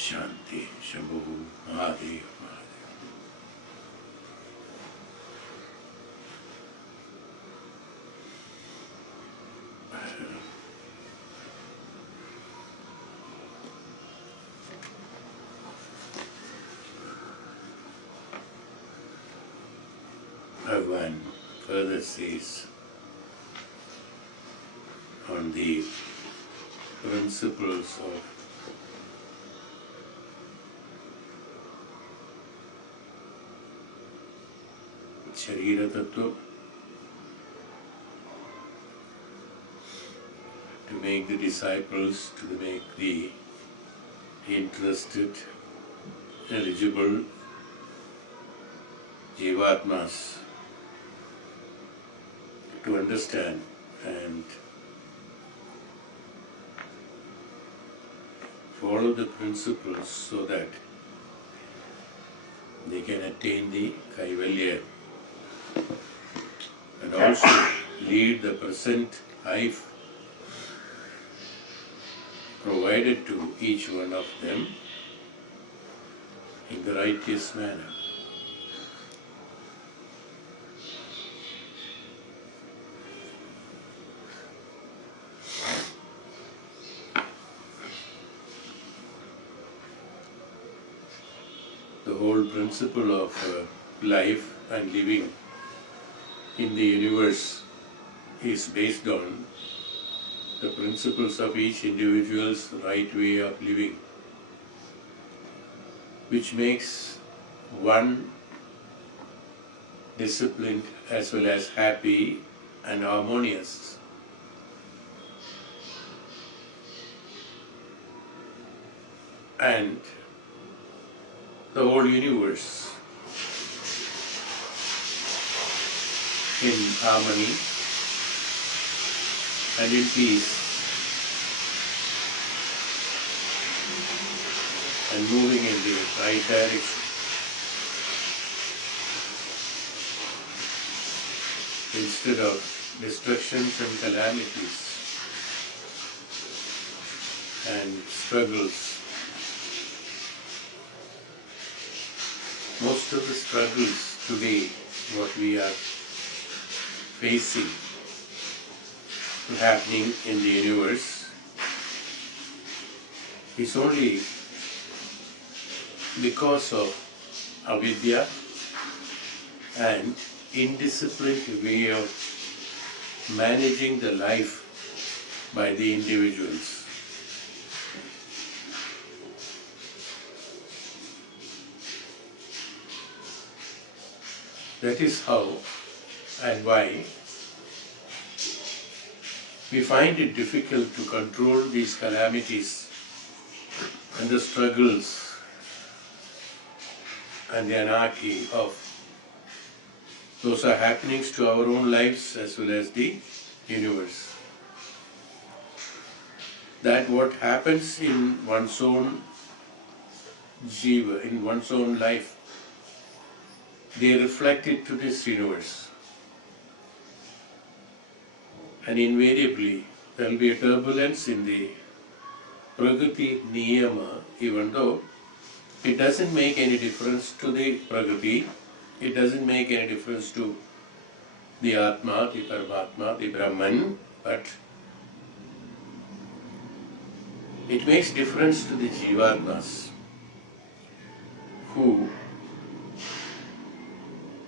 Shanti, Bh.Aadi. Bhagavan further says on the principles of Sharira Tattva to make the disciples, to make the interested, eligible Jivatmas to understand and follow the principles so that they can attain the Kaivalya and also lead the present life provided to each one of them in the righteous manner. The whole principle of life and living in the universe is based on the principles of each individual's right way of living, which makes one disciplined as well as happy and harmonious. And the whole universe in harmony and in peace and moving in the right direction. Instead of destructions and calamities and struggles. Most of the struggles today, what we are facing, happening in the universe, is only because of avidya and indisciplined way of managing the life by the individuals. That is how and why we find it difficult to control these calamities and the struggles and the anarchy of those are happenings to our own lives as well as the universe. That what happens in one's own jiva, in one's own life, they reflect it to this universe. And invariably, there will be a turbulence in the Prakriti Niyama, even though it doesn't make any difference to the Prakriti, it doesn't make any difference to the Atma, the Paramatma, the Brahman, but it makes difference to the Jivatmas who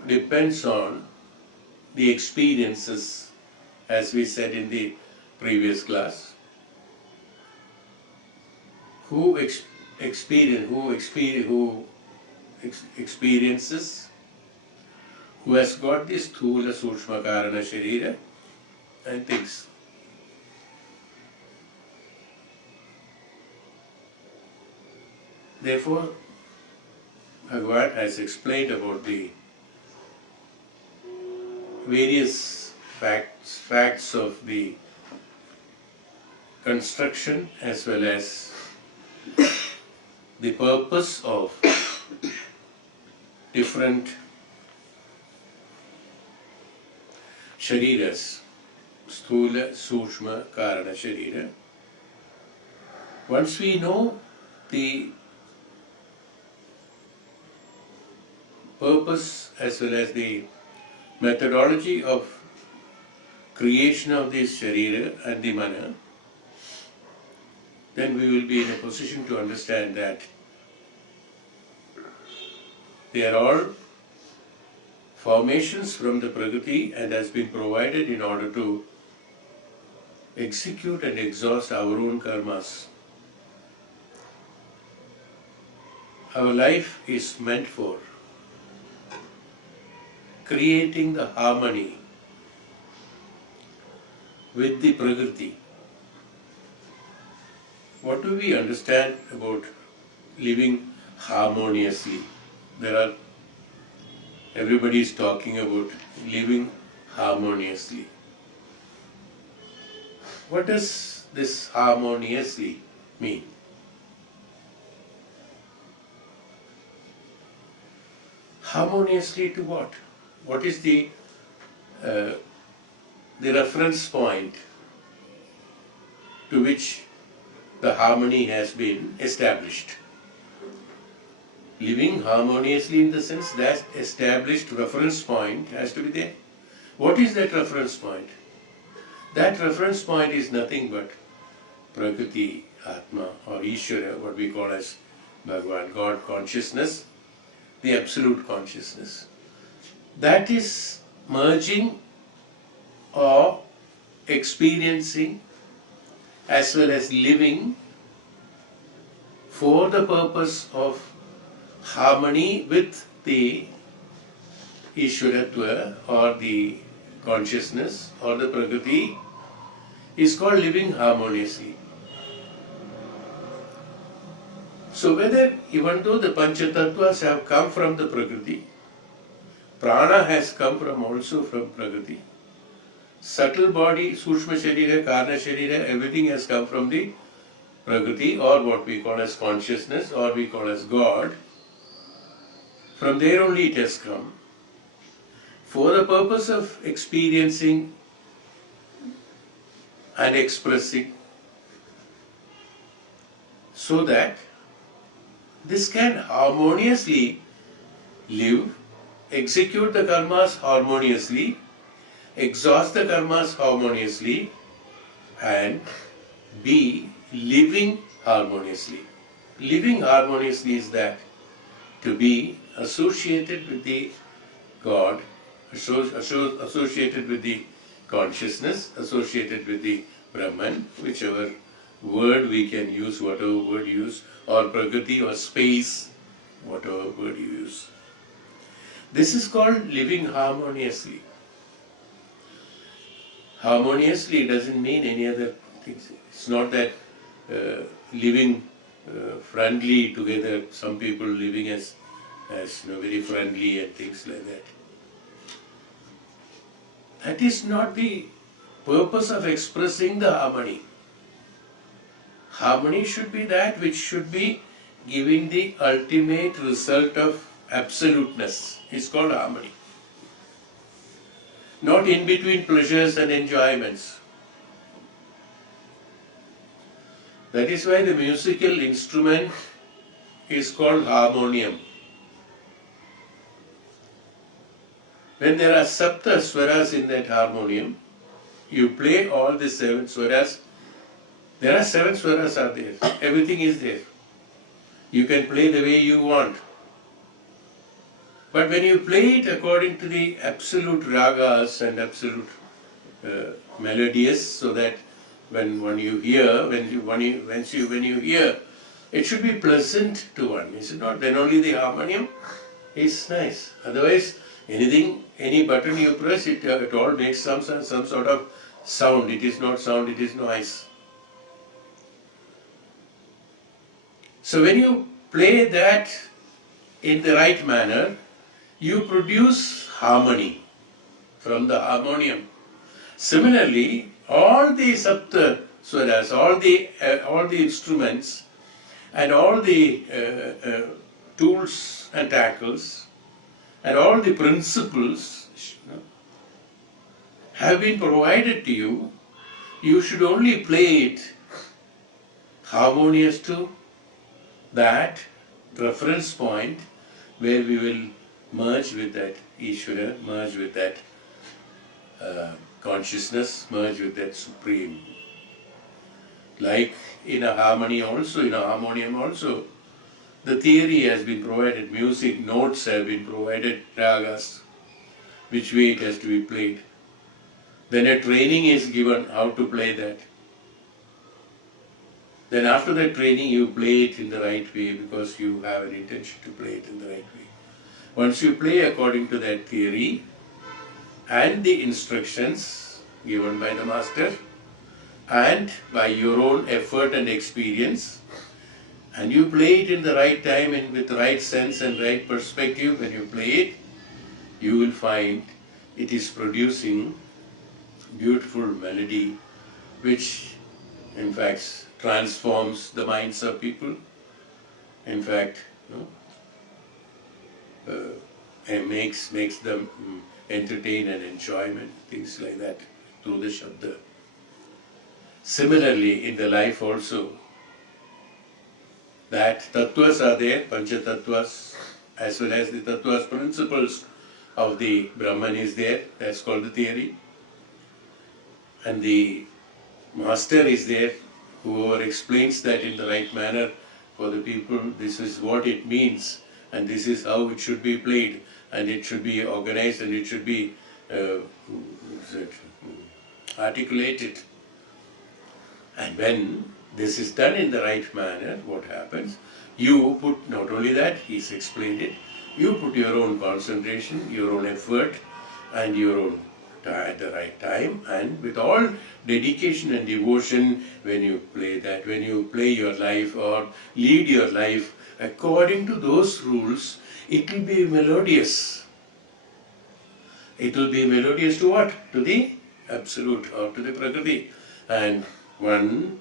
depends on the experiences, as we said in the previous class, who experiences, who has got this Sthula Sukshma Karana Sharira and things. Therefore, Bhagavan has explained about the various facts of the construction as well as the purpose of different shariras, Sthula, Sukshma, Karana Sharira. Once we know the purpose as well as the methodology of creation of this Sharira and the Mana, then we will be in a position to understand that they are all formations from the Prakriti and has been provided in order to execute and exhaust our own karmas. Our life is meant for creating the harmony with the Prakriti. What do we understand about living harmoniously? Everybody is talking about living harmoniously. What does this harmoniously mean? Harmoniously to what? What is the reference point to which the harmony has been established? Living harmoniously in the sense that established reference point has to be there. What is that reference point? That reference point is nothing but Prakriti, Atma or Ishvara, what we call as Bhagavan, God consciousness, the absolute consciousness. That is merging or experiencing as well as living for the purpose of harmony with the Ishvaratva or the consciousness or the Prakriti is called living harmoniously. So whether, even though the pancha tattvas have come from the Prakriti, prana has come from also from Prakriti, subtle body, Sukshma Sharira, Karna Sharira, everything has come from the Prakriti or what we call as consciousness or we call as God. From there only it has come. For the purpose of experiencing and expressing, so that this can harmoniously live, execute the karmas harmoniously, exhaust the karmas harmoniously, and be living harmoniously. Living harmoniously is that to be associated with the God, associated with the consciousness, associated with the Brahman, whichever word we can use, whatever word you use, or Prakriti or space, whatever word you use. This is called living harmoniously. Harmoniously doesn't mean any other things. It's not that living friendly together, some people living as very friendly and things like that. That is not the purpose of expressing the harmony. Harmony should be that which should be giving the ultimate result of absoluteness. It's called harmony. Not in between pleasures and enjoyments. That is why the musical instrument is called harmonium. When there are sapta swaras in that harmonium, you play all the 7 swaras. There are 7 swaras are there. Everything is there. You can play the way you want. But when you play it according to the absolute ragas and absolute melodious, so that when you hear, when you hear, it should be pleasant to one. Is it not? Then only the harmonium is nice. Otherwise, any button you press, it all makes some sort of sound. It is not sound, it is noise. So when you play that in the right manner, you produce harmony from the harmonium. Similarly, all the sapta swaras, all the instruments and all the tools and tackles and all the principles have been provided to you. You should only play it harmonious to that reference point where we will merge with that Ishvara, merge with that consciousness, merge with that Supreme. Like in a harmony also, in a harmonium also, the theory has been provided, music notes have been provided, ragas, which way it has to be played. Then a training is given how to play that. Then after that training you play it in the right way because you have an intention to play it in the right way. Once you play according to that theory and the instructions given by the master and by your own effort and experience, and you play it in the right time and with the right sense and right perspective, when you play it, you will find it is producing beautiful melody which in fact transforms the minds of people, in fact, and makes them entertain and enjoyment, things like that, through the Shabda. Similarly, in the life also, that tattvas are there, pancha tattvas, as well as the tattvas principles of the Brahman is there, that's called the theory. And the master is there, whoever explains that in the right manner for the people, this is what it means, and this is how it should be played, and it should be organized, and it should be articulated. And when this is done in the right manner, what happens? You put, not only that, he's explained it, you put your own concentration, your own effort, and your own at the right time, and with all dedication and devotion, when you play that, when you play your life or lead your life according to those rules, it will be melodious. It will be melodious to what? To the Absolute or to the Prakriti. And one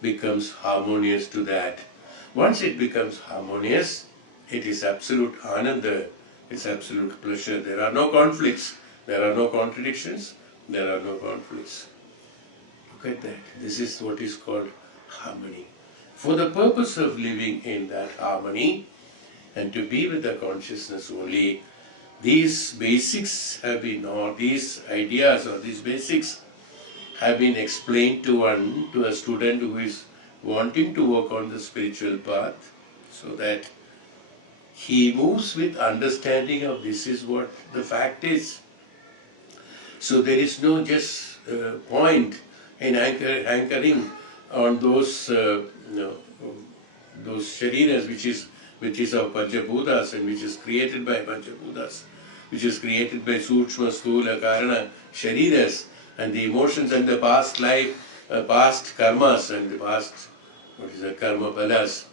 becomes harmonious to that. Once it becomes harmonious, it is absolute ananda, it's absolute pleasure. There are no conflicts. There are no contradictions, there are no conflicts. Look at that. This is what is called harmony. For the purpose of living in that harmony and to be with the consciousness only, these basics have been, or these ideas or these basics have been explained to a student who is wanting to work on the spiritual path, so that he moves with understanding of this is what the fact is. So there is no just point in anchoring on those those shariras which is of Panchabhutas and which is created by Panchabhutas, which is created by Sukshma, Sthula, Karana, shariras, and the emotions and the past life, past karmas and the past, karma palas.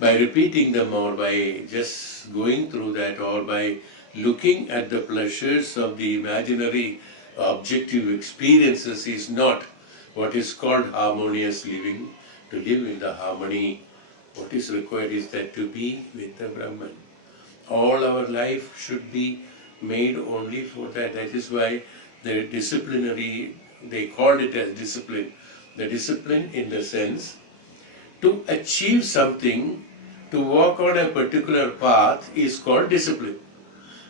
By repeating them or by just going through that or by looking at the pleasures of the imaginary objective experiences is not what is called harmonious living. To live in the harmony, what is required is that to be with the Brahman. All our life should be made only for that. That is why the disciplinary, they called it as discipline. The discipline in the sense to achieve something, to walk on a particular path is called discipline.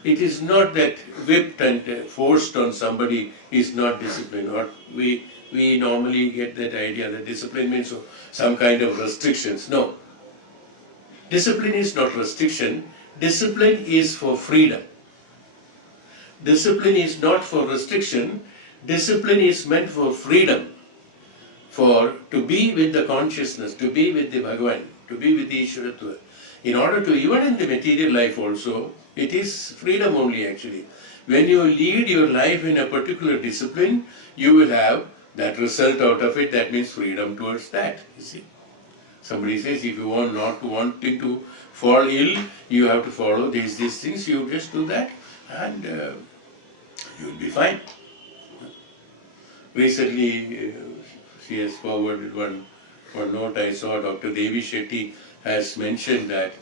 It is not that whipped and forced on somebody is not discipline. Or we normally get that idea that discipline means some kind of restrictions. No. Discipline is not restriction. Discipline is for freedom. Discipline is not for restriction. Discipline is meant for freedom. To be with the consciousness, to be with the Bhagavan, to be with the Ishvaratva. In order to, even in the material life also, it is freedom only actually. When you lead your life in a particular discipline, you will have that result out of it, that means freedom towards that, you see. Somebody says, if you want not wanting to fall ill, you have to follow these things, you just do that and you will be fine. Recently, she has forwarded one note I saw. Dr. Devi Shetty has mentioned that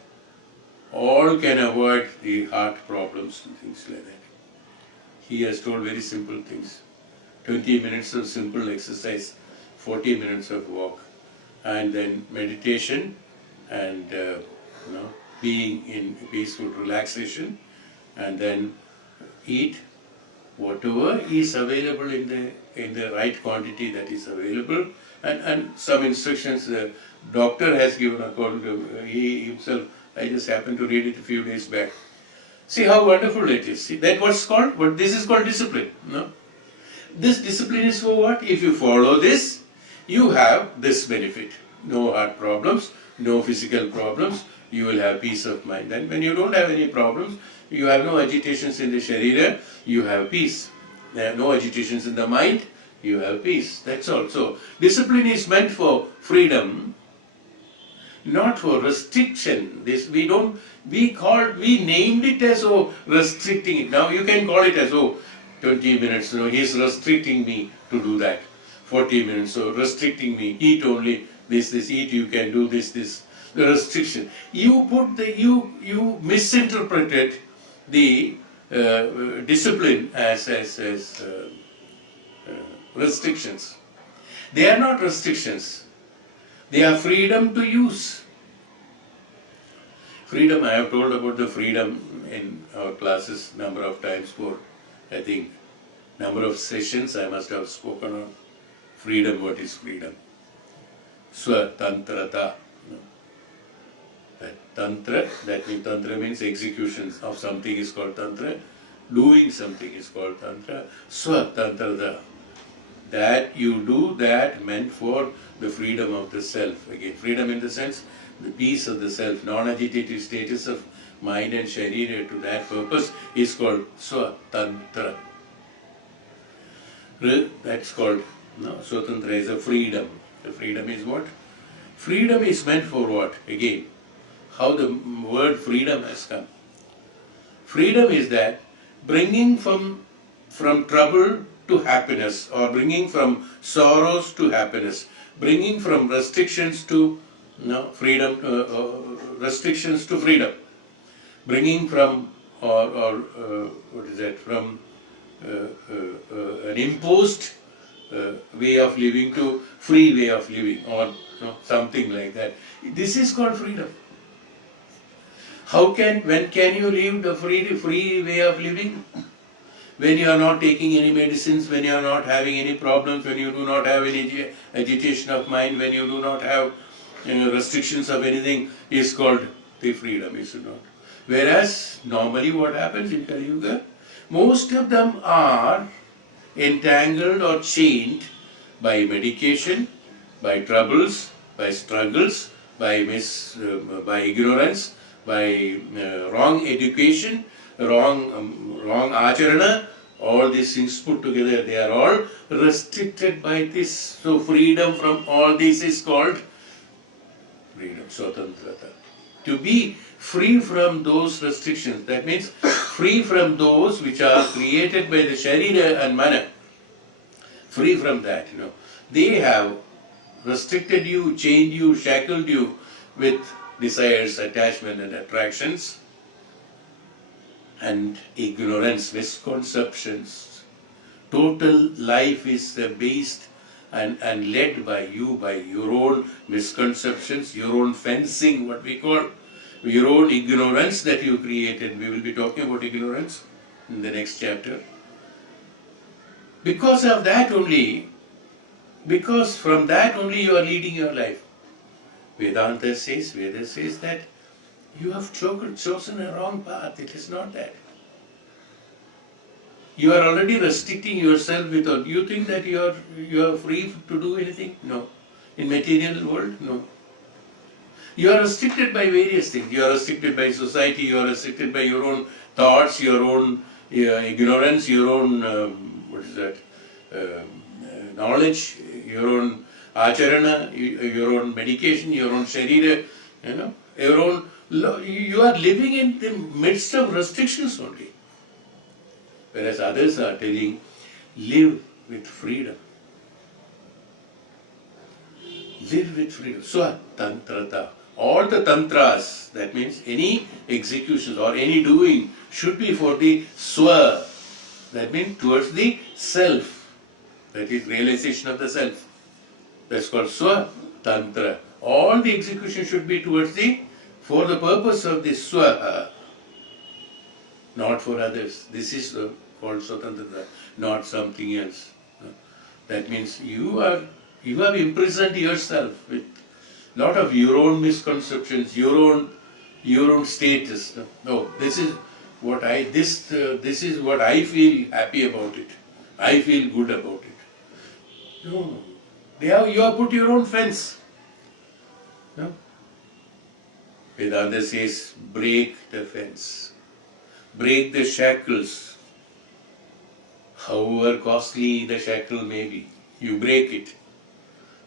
all can avoid the heart problems and things like that. He has told very simple things. 20 minutes of simple exercise, 40 minutes of walk, and then meditation and being in peaceful relaxation, and then eat whatever is available in the right quantity that is available, and some instructions the doctor has given according to he himself. I just happened to read it a few days back. See how wonderful it is. See, that what's called, what this is called discipline. No, this discipline is for what? If you follow this, you have this benefit. No heart problems, no physical problems. You will have peace of mind. And when you don't have any problems, you have no agitations in the sharira, you have peace. There are no agitations in the mind, you have peace. That's all. So discipline is meant for freedom, not for restriction. This we named it as restricting it. Now you can call it as 20 minutes. He's restricting me to do that. 40 minutes, so restricting me. Eat only this. Eat. You can do this. The restriction. You misinterpreted the discipline as restrictions. They are not restrictions. They are freedom to use. Freedom, I have told about the freedom in our classes number of times for, I think, number of sessions I must have spoken on freedom. What is freedom? Swa-Tantrata. That tantra, tantra means execution of something is called tantra. Doing something is called tantra. Swa-Tantrata. That you do that meant for the freedom of the self. Again, freedom in the sense, the peace of the self, non-agitative status of mind and sharira to that purpose is called Swa-Tantra. That's called, Swatantra is a freedom. The freedom is what? Freedom is meant for what? Again, how the word freedom has come. Freedom is that bringing from trouble to happiness, or bringing from sorrows to happiness, bringing from restrictions to freedom, restrictions to freedom, bringing from from an imposed way of living to free way of living, or something like that. This is called freedom. When can you live the free way of living? When you are not taking any medicines, when you are not having any problems, when you do not have any agitation of mind, when you do not have restrictions of anything, is called the freedom, is it not? Whereas normally what happens in Kali Yuga, most of them are entangled or chained by medication, by troubles, by struggles, by ignorance, by wrong education, wrong acharana. All these things put together, they are all restricted by this. So freedom from all this is called freedom, Swatantrata. To be free from those restrictions, that means free from those which are created by the sharira and mana. Free from that, They have restricted you, chained you, shackled you with desires, attachment and attractions, and ignorance, misconceptions. Total life is based and led by you, by your own misconceptions, your own fencing, what we call, your own ignorance that you created. We will be talking about ignorance in the next chapter. Because of that only, because from that only you are leading your life. Vedanta says that you have chosen a wrong path. It is not that. You are already restricting yourself with all. You think that you are free to do anything? No. In material world? No. You are restricted by various things. You are restricted by society. You are restricted by your own thoughts, your own ignorance, your own knowledge, your own acharana, your own medication, your own sharira, your own. You are living in the midst of restrictions only. Whereas others are telling, live with freedom. Live with freedom. Swa-Tantrata. All the tantras, that means any executions or any doing, should be for the swa. That means towards the self. That is realization of the self. That's called Swa-Tantra. All the execution should be towards the for the purpose of the Swaha, not for others. This is called Swatantrata, not something else. That means you have imprisoned yourself with lot of your own misconceptions, your own status. No, this is what this is what I feel happy about it. I feel good about it. No, you have put your own fence. No? Vedanta says, break the fence, break the shackles. However costly the shackle may be, you break it.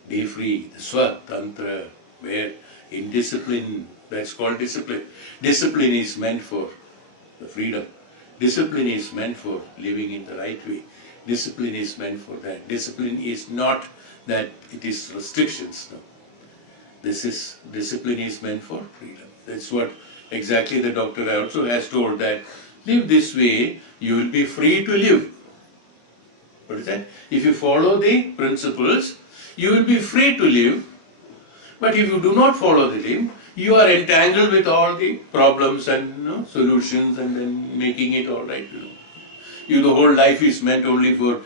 Be free. The Swa-Tantra, where in discipline, that's called discipline. Discipline is meant for the freedom. Discipline is meant for living in the right way. Discipline is meant for that. Discipline is not that it is restrictions. No. Discipline is meant for freedom. That's what exactly the doctor also has told, that live this way, you will be free to live. What is that? If you follow the principles, you will be free to live. But if you do not follow the limb, you are entangled with all the problems and solutions, and then making it all right. The whole life is meant only for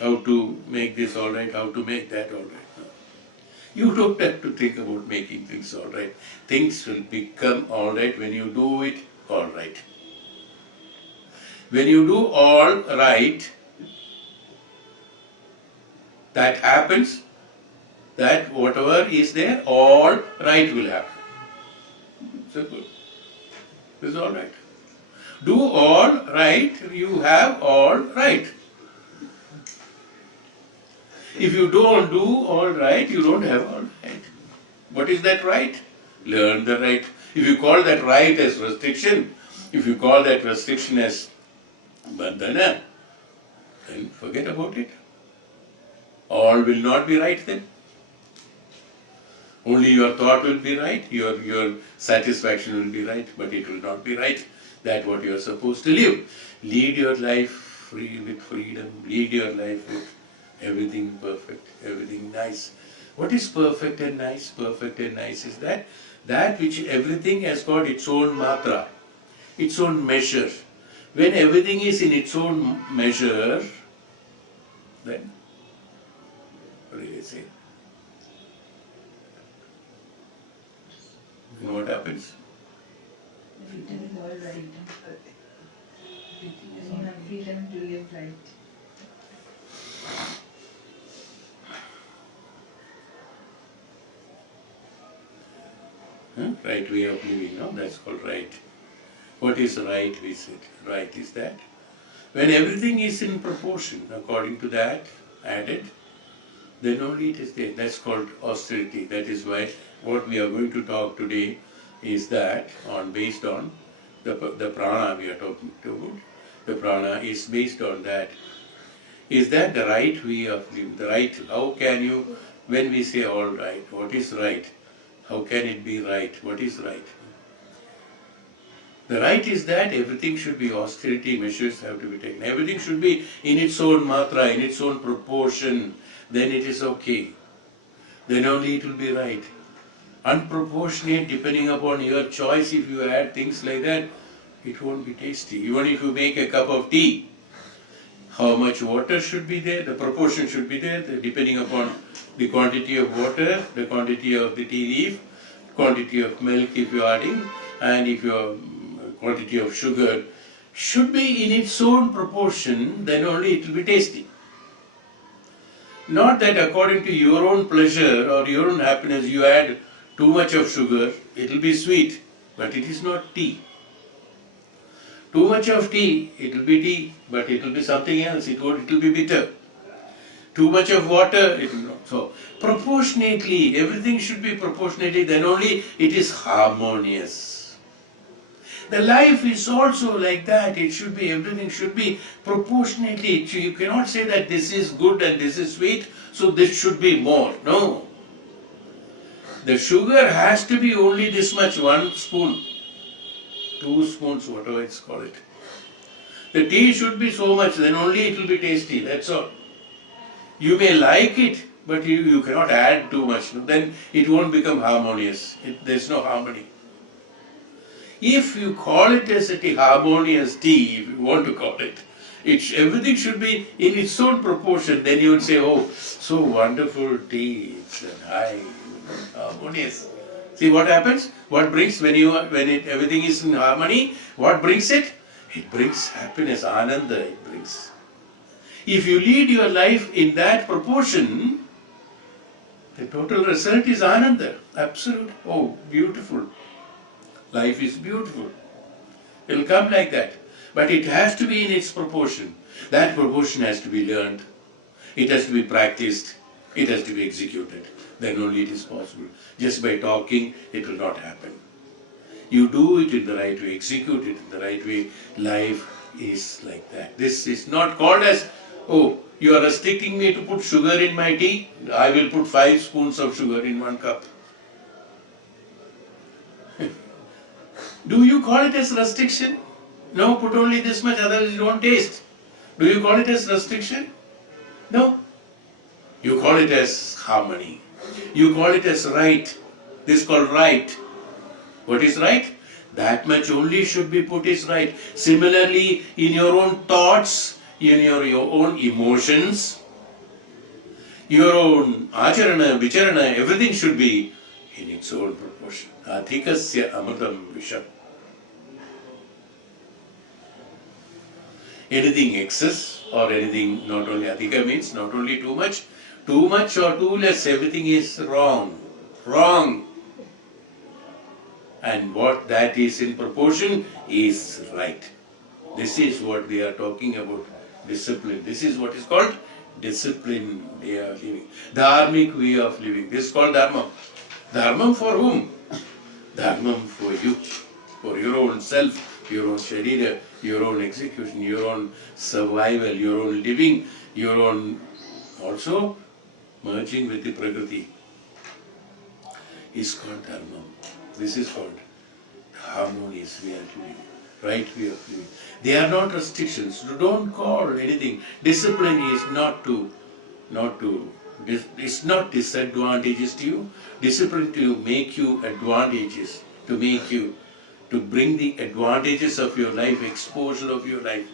how to make this all right, how to make that all right. You don't have to think about making things all right. Things will become all right when you do it all right. When you do all right, that happens, that whatever is there, all right will happen. Simple. This is all right. Do all right, you have all right. If you don't do all right, you don't have all right. What is that right? Learn the right. If you call that right as restriction, if you call that restriction as bandhana, then forget about it. All will not be right then. Only your thought will be right, your satisfaction will be right, but it will not be right. That's what you are supposed to live. Lead your life free with freedom. Lead your life with everything perfect, everything nice. What is perfect and nice? Perfect and nice is that which everything has got its own matra, its own measure. When everything is in its own measure, then what do they say? You know what happens? Everything is all right. You have freedom to live right. Right way of living, no? That's called right. What is right, we said? Right is that when everything is in proportion, according to that, added, then only it is there. That's called austerity. That is why what we are going to talk today is that based on the prana we are talking about. The prana is based on that. Is that the right way of living? The right, how can you, when we say all right, what is right? How can it be right? What is right? The right is that everything should be austerity, measures have to be taken. Everything should be in its own matra, in its own proportion. Then it is okay. Then only it will be right. Unproportionate, depending upon your choice, if you add things like that, it won't be tasty. Even if you make a cup of tea, how much water should be there, the proportion should be there, depending upon the quantity of water, the quantity of the tea leaf, quantity of milk if you are adding, and if your quantity of sugar should be in its own proportion, then only it will be tasty. Not that according to your own pleasure or your own happiness you add too much of sugar, it will be sweet, but it is not tea. Too much of tea, it will be tea, but it will be something else, it will be bitter. Too much of water, it will not. So, proportionately, everything should be proportionately, then only it is harmonious. The life is also like that, everything should be proportionately. You cannot say that this is good and this is sweet, so this should be more. No. The sugar has to be only this much, 1 spoon. 2 spoons, whatever it's called. The tea should be so much, then only it will be tasty, that's all. You may like it, but you cannot add too much. Then it won't become harmonious. There's no harmony. If you call it as a harmonious tea, if you want to call it, everything should be in its own proportion. Then you would say, oh, so wonderful tea, it's high, harmonious. See what happens? What brings everything is in harmony? What brings it? It brings happiness, ananda. It brings. If you lead your life in that proportion, the total result is ananda. Absolute. Oh, beautiful. Life is beautiful. It will come like that. But it has to be in its proportion. That proportion has to be learned. It has to be practiced. It has to be executed. Then only it is possible. Just by talking, it will not happen. You do it in the right way, execute it in the right way. Life is like that. This is not called as, oh, you are restricting me to put sugar in my tea. I will put 5 spoons of sugar in 1 cup. Do you call it as restriction? No, put only this much, otherwise you don't taste. Do you call it as restriction? No. You call it as harmony. You call it as right. This is called right. What is right? That much only should be put is right. Similarly, in your own thoughts, in your own emotions, your own acharana, vicharana, everything should be in its own proportion. Adhikasya amritam visham. Anything excess or anything not only adhika means not only too much or too less, everything is wrong. Wrong. And what that is in proportion is right. This is what we are talking about, discipline. This is what is called discipline way of living. Dharmic way of living. This is called dharma. Dharma for whom? Dharma for you, for your own self, your own sharira, your own execution, your own survival, your own living, your own also merging with the Prakriti is called dharma. This is called harmonious way of living, right way of living. They are not restrictions. Don't call anything. Discipline is it's not disadvantageous to you. Discipline to make you advantageous, to bring the advantages of your life, exposure of your life.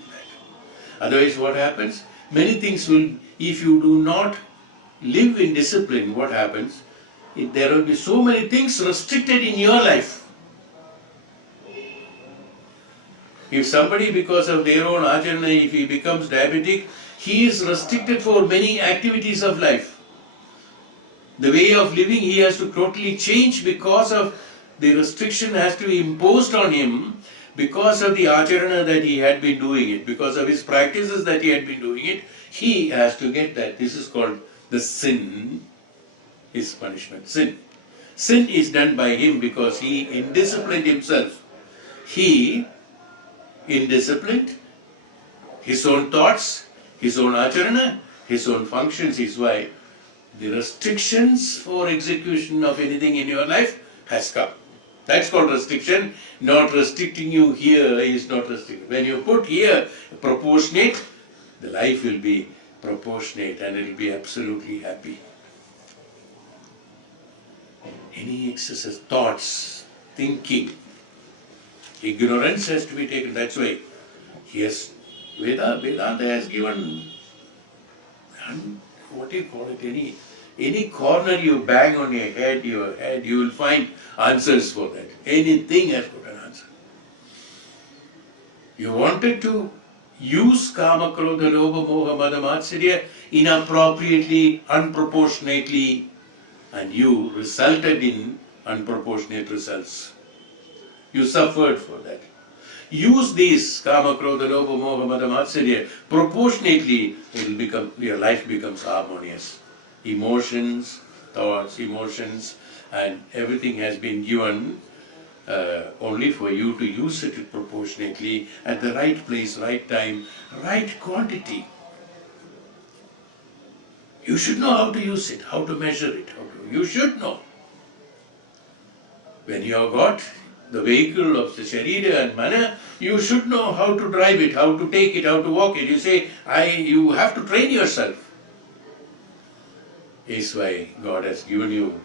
Otherwise what happens? Many things will, if you do not live in discipline, what happens? There will be so many things restricted in your life. If somebody, because of their own acharana, if he becomes diabetic, he is restricted for many activities of life. The way of living he has to totally change because of the restriction has to be imposed on him because of the acharana that he had been doing it, because of his practices that he had been doing it, he has to get that. This is called the sin. Is punishment. Sin. Sin is done by him because he indisciplined himself. He indisciplined his own thoughts, his own acharana, his own functions is why the restrictions for execution of anything in your life has come. That's called restriction. Not restricting you here is not restricted. When you put here proportionate, the life will be proportionate and it will be absolutely happy. Any excesses, thoughts, thinking, ignorance has to be taken. That's why Vedanta has given, what do you call it, any corner you bang on your head, you will find answers for that. Anything has got an answer. You wanted to use kama, krodha, lobha, moha, mada, matsarya inappropriately, unproportionately, and you resulted in unproportionate results. You suffered for that. Use these kama, krodha, lobha, moha, mada, matsarya proportionately, your life becomes harmonious. Emotions, thoughts, emotions, and everything has been given only for you to use it proportionately at the right place, right time, right quantity. You should know how to use it, how to measure it. You should know. When you have got the vehicle of the Sharira and Mana, you should know how to drive it, how to take it, how to walk it. You say, you have to train yourself. Is why God has given you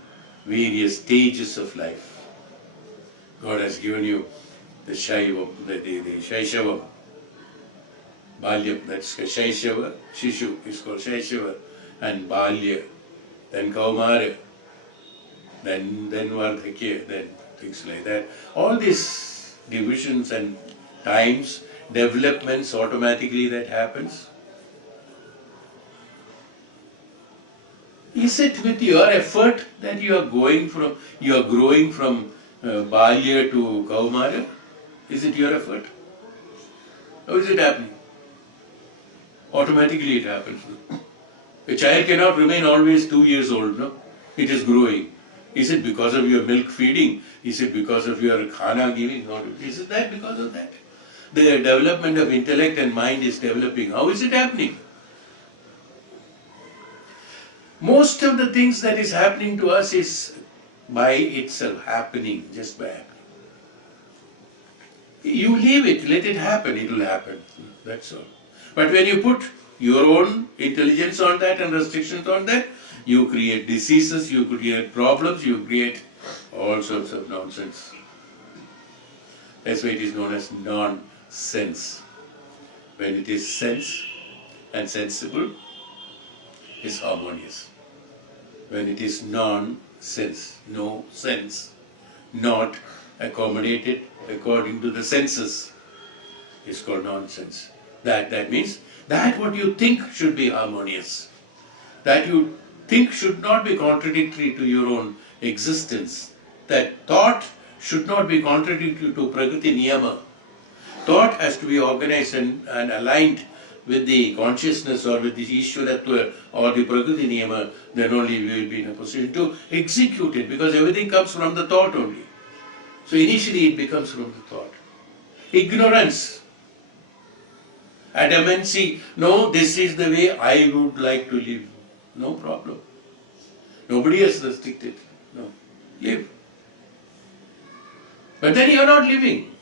various stages of life. God has given you the Shaivam, the Shaishavam, Balyam, that's Shaishava, Shishu is called Shaishava, and Balya, then Kaumara, then Vardhakya, then things like that. All these divisions and times, developments automatically that happens. Is it with your effort that you are growing from Balya to Kaumara? Is it your effort? How is it happening? Automatically it happens. A child cannot remain always 2 years old, no? It is growing. Is it because of your milk feeding? Is it because of your khana giving? Or is it that because of that? The development of intellect and mind is developing. How is it happening? Most of the things that is happening to us is by itself happening, just by happening. You leave it, let it happen, it will happen. That's all. But when you put your own intelligence on that and restrictions on that, you create diseases, you create problems, you create all sorts of nonsense. That's why it is known as nonsense. When it is sense and sensible, it's harmonious. When it is non-sense, no sense, not accommodated according to the senses, it's called nonsense. That means that what you think should be harmonious, that you think should not be contradictory to your own existence, that thought should not be contradictory to Prakriti Niyama. Thought has to be organized and aligned with the consciousness or with the Ishwaratva or the Prakriti Niyama, then only we will be in a position to execute it, because everything comes from the thought only. So initially it becomes from the thought. Ignorance, adamancy, no, this is the way I would like to live. No problem. Nobody has restricted. No. Live. But then you are not living.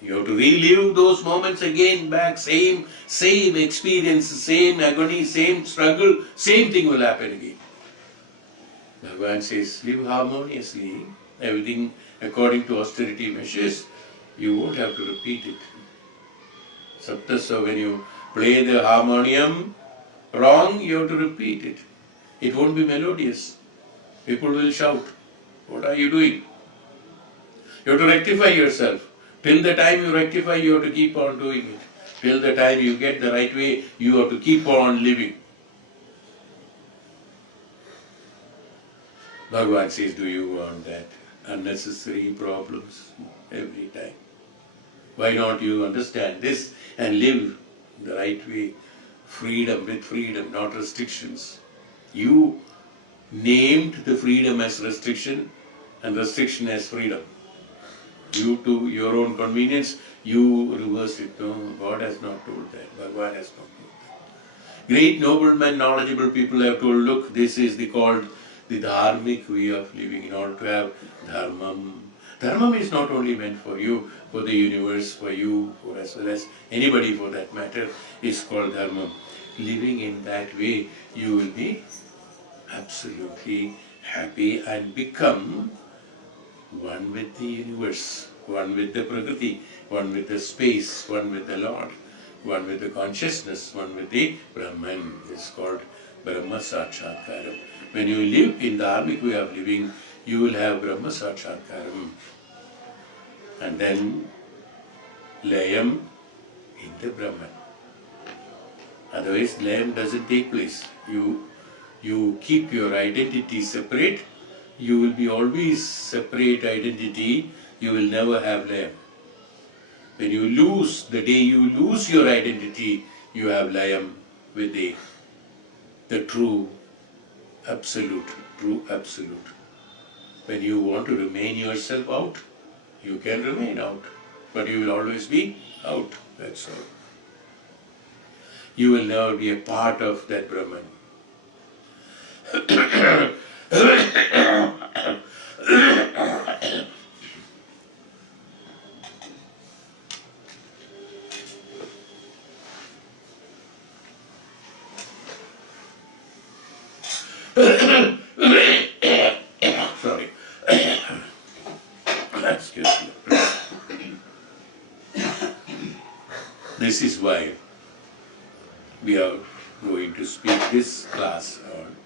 You have to relive those moments again, back, same experience, same agony, same struggle, same thing will happen again. Bhagavan says, live harmoniously, everything according to austerity measures, you won't have to repeat it. Saptasa, when you play the harmonium wrong, you have to repeat it. It won't be melodious. People will shout, what are you doing? You have to rectify yourself. Till the time you rectify, you have to keep on doing it. Till the time you get the right way, you have to keep on living. Bhagavan says, do you want that? Unnecessary problems every time. Why not you understand this and live the right way? Freedom with freedom, not restrictions. You named the freedom as restriction and restriction as freedom. You, to your own convenience, you reverse it. No, God has not told that. Bhagavan has not told that. Great noblemen, knowledgeable people have told, look, this is called the dharmic way of living, in order to have dharmam. Dharmam is not only meant for you, for the universe, for you, for as well as anybody for that matter, is called dharmam. Living in that way, you will be absolutely happy and become one with the universe, one with the Prakriti, one with the space, one with the Lord, one with the consciousness, one with the Brahman. It's called Brahma Sakshatkaram. When you live in the dharmic way of living, you will have Brahma Sakshatkaram. And then Layam in the Brahman. Otherwise, Layam doesn't take place. You keep your identity separate. You will be always separate identity. You will never have Layam. When you lose, the day you lose your identity, you have Layam with the true absolute. When you want to remain yourself out, you can remain out, but you will always be out. That's all. You will never be a part of that Brahman. Sorry. Excuse harmoniously. This is why we are going to speak this class on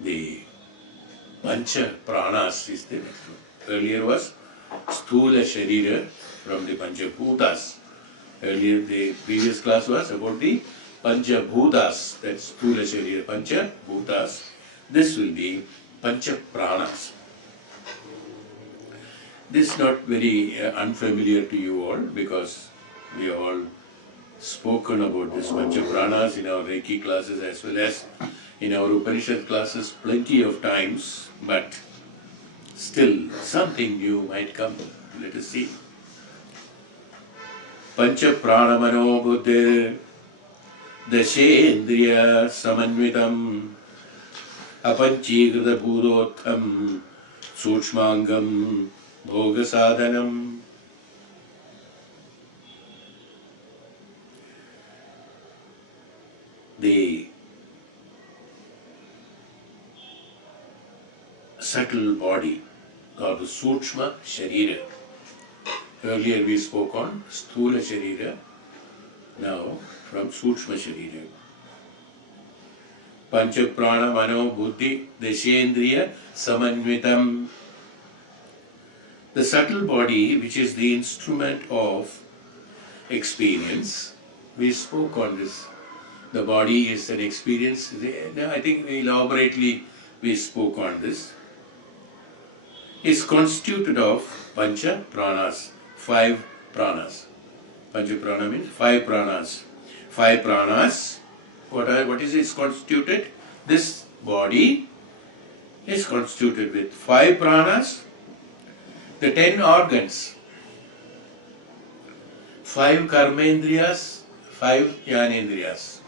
the pancha pranas is the next one. Earlier was sthula sharira from the Pancha-bhutas. Earlier the previous class was about the Pancha-bhutas, that's sthula sharira, Pancha-bhutas. This will be pancha pranas. This is not very unfamiliar to you all because we have all spoken about this pancha pranas in our Reiki classes as well as in our Upanishad classes plenty of times, but still something new might come. Let us see. Pancha prana mano buddhir dashendriya samanvitam apanchikrita bhudotham suchmangam bhoga sadhanam. The subtle body or the Sukshma Sharira. Earlier we spoke on Sthula Sharira, now from Sukshma Sharira. Pancha Prana Mano Buddhi Dashendriya Samanvitam. The subtle body, which is the instrument of experience, we spoke on this. The body is an experience. I think elaborately we spoke on this. Is constituted of pancha pranas, 5 pranas. Pancha prana means 5 pranas. 5 pranas, what is it constituted? This body is constituted with 5 pranas, the 10 organs, 5 karmendriyas, 5 jnanendriyas,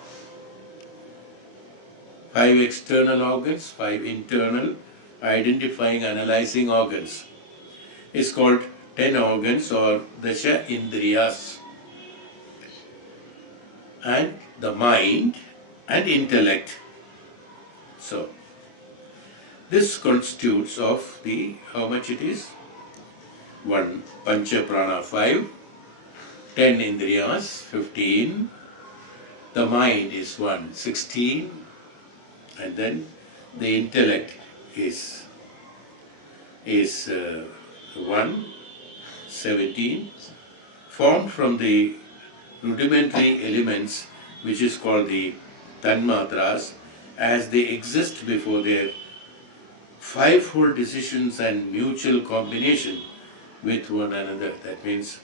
5 external organs, 5 internal identifying, analyzing organs. Is called 10 organs or dasha indriyas. And the mind and intellect. So, this constitutes of the, how much it is? 1 pancha prana 5, 10 indriyas 15, the mind is 1 16, and then the intellect is 1 17, formed from the rudimentary elements which is called the tanmatras, as they exist before their fivefold decisions and mutual combination with one another. That means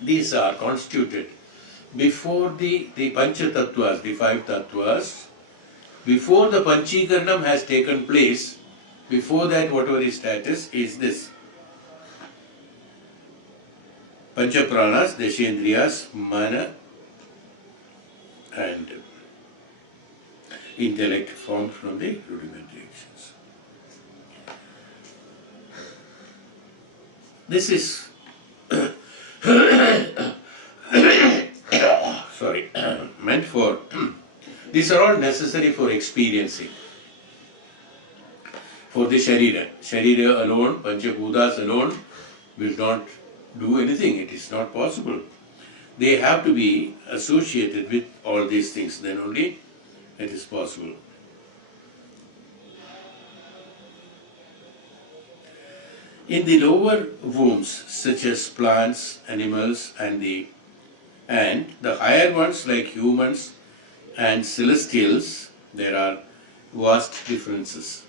these are constituted before the pancha tattvas, the 5 tattvas, before the panchikaranam has taken place. Before that, whatever is status is this. Pancha pranas, deshendriyas, mana and intellect formed from the rudimentary actions. This is meant for, these are all necessary for experiencing. For the Sharira. Sharira alone, Pancha-bhutas alone will not do anything. It is not possible. They have to be associated with all these things. Then only it is possible. In the lower wombs, such as plants, animals, and the higher ones like humans and celestials, there are vast differences.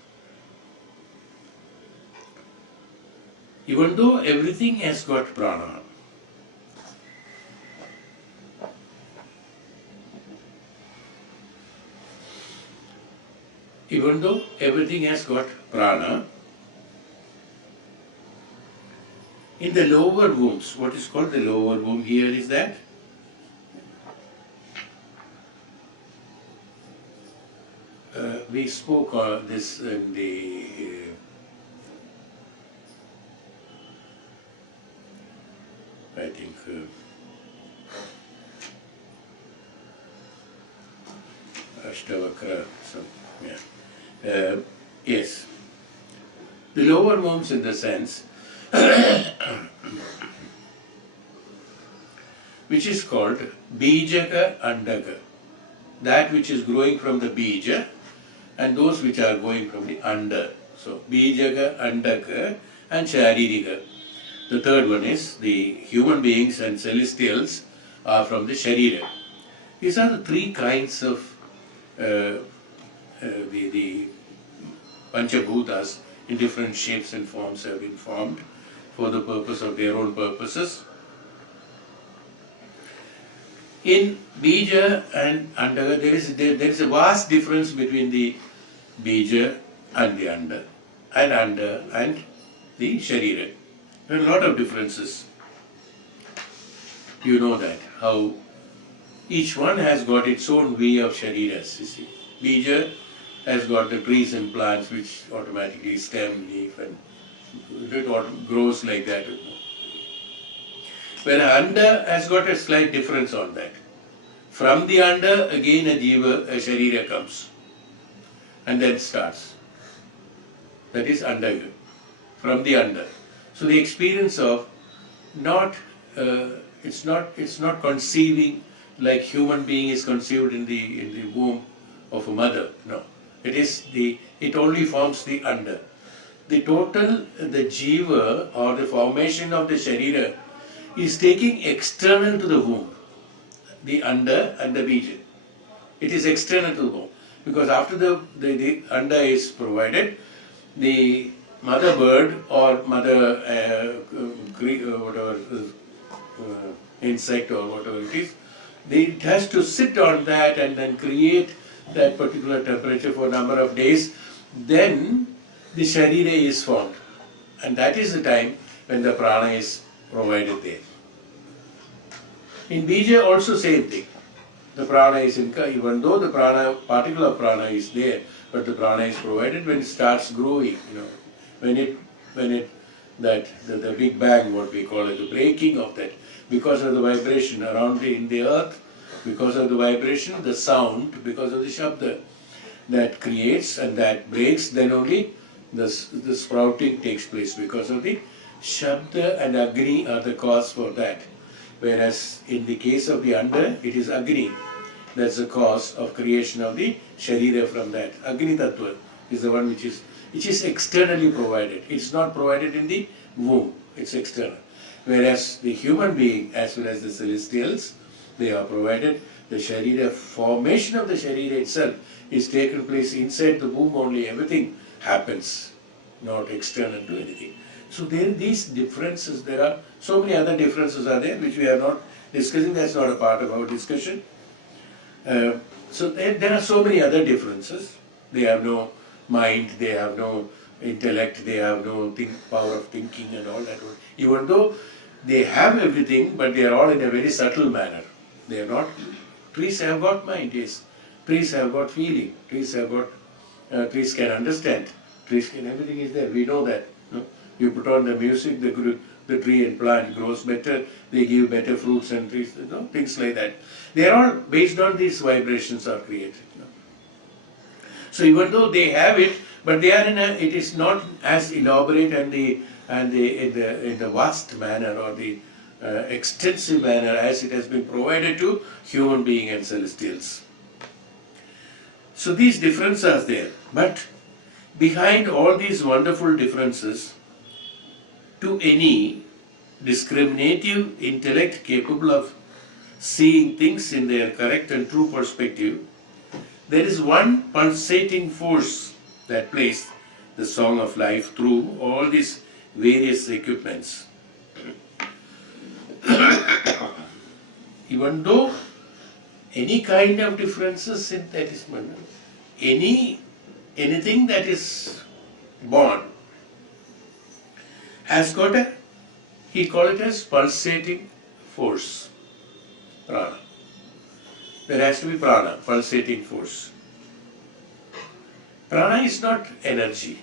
Even though everything has got prana, even though everything has got prana, in the lower wombs, what is called the lower womb here is that we spoke on this in the I think Ashtavakra. So, yeah. Yes. The lower wombs in the sense which is called Bijaka Andaka. That which is growing from the Bija and those which are going from the under. So Bijaka, Andaka and Sharirika. The third one is the human beings and celestials are from the Sharira. These are the three kinds of the Panchabhutas in different shapes and forms have been formed for the purpose of their own purposes. In Bija and Andaka, there is a vast difference between the Bija and the Under and the Sharira. There are a lot of differences. You know that, how each one has got its own way of Shariras, you see. Bija has got the trees and plants which automatically stem, leaf and it grows like that. Where Anda has got a slight difference on that. From the Anda, again a Jiva, a Sharira comes and then starts. That is Anda. From the Anda. So the experience of it's not conceiving like human being is conceived in the womb of a mother. No. It only forms the Anda. The Jiva or the formation of the Sharira is taking external to the womb, the Anda and the Bija. It is external to the womb. Because after the Anda is provided, the mother bird or mother insect or whatever it is, it has to sit on that and then create that particular temperature for a number of days. Then the Sharira is formed. And that is the time when the Prana is provided there. In Bija also same thing. The Prana is even though the particular Prana is there, but the Prana is provided when it starts growing, when the Big Bang, what we call it, the breaking of that, because of the vibration around in the earth, because of the vibration, the sound, because of the Shabda that creates and that breaks, then only the sprouting takes place because of the Shabda and Agni are the cause for that. Whereas in the case of the Anda, it is Agni. That's the cause of creation of the Sharira from that. Agni Tattva is the one which is externally provided. It's not provided in the womb, it's external. Whereas the human being as well as the celestials, they are provided. The Sharira, formation of the Sharira itself is taken place inside the womb only. Everything happens, not external to anything. So there are these differences. There are so many other differences are there which we are not discussing. That's not a part of our discussion. So there are so many other differences. They have no mind, they have no intellect, they have no power of thinking and all that. Even though they have everything, but they are all in a very subtle manner. They are not. Trees have got mind, yes. Trees have got feeling. Trees can understand. Everything is there. We know that. No? You put on the music, the tree and plant grows better. They give better fruits and trees. Things like that. They are all based on these vibrations are created. So even though they have it, but they are it is not as elaborate and in the vast manner or the extensive manner as it has been provided to human being and celestials. So these differences are there, but behind all these wonderful differences, to any discriminative intellect capable of seeing things in their correct and true perspective, there is one pulsating force that plays the song of life through all these various equipments. Even though any kind of differences in that is anything that is born has got he called it as pulsating force, prana. There has to be prana, pulsating force. Prana is not energy.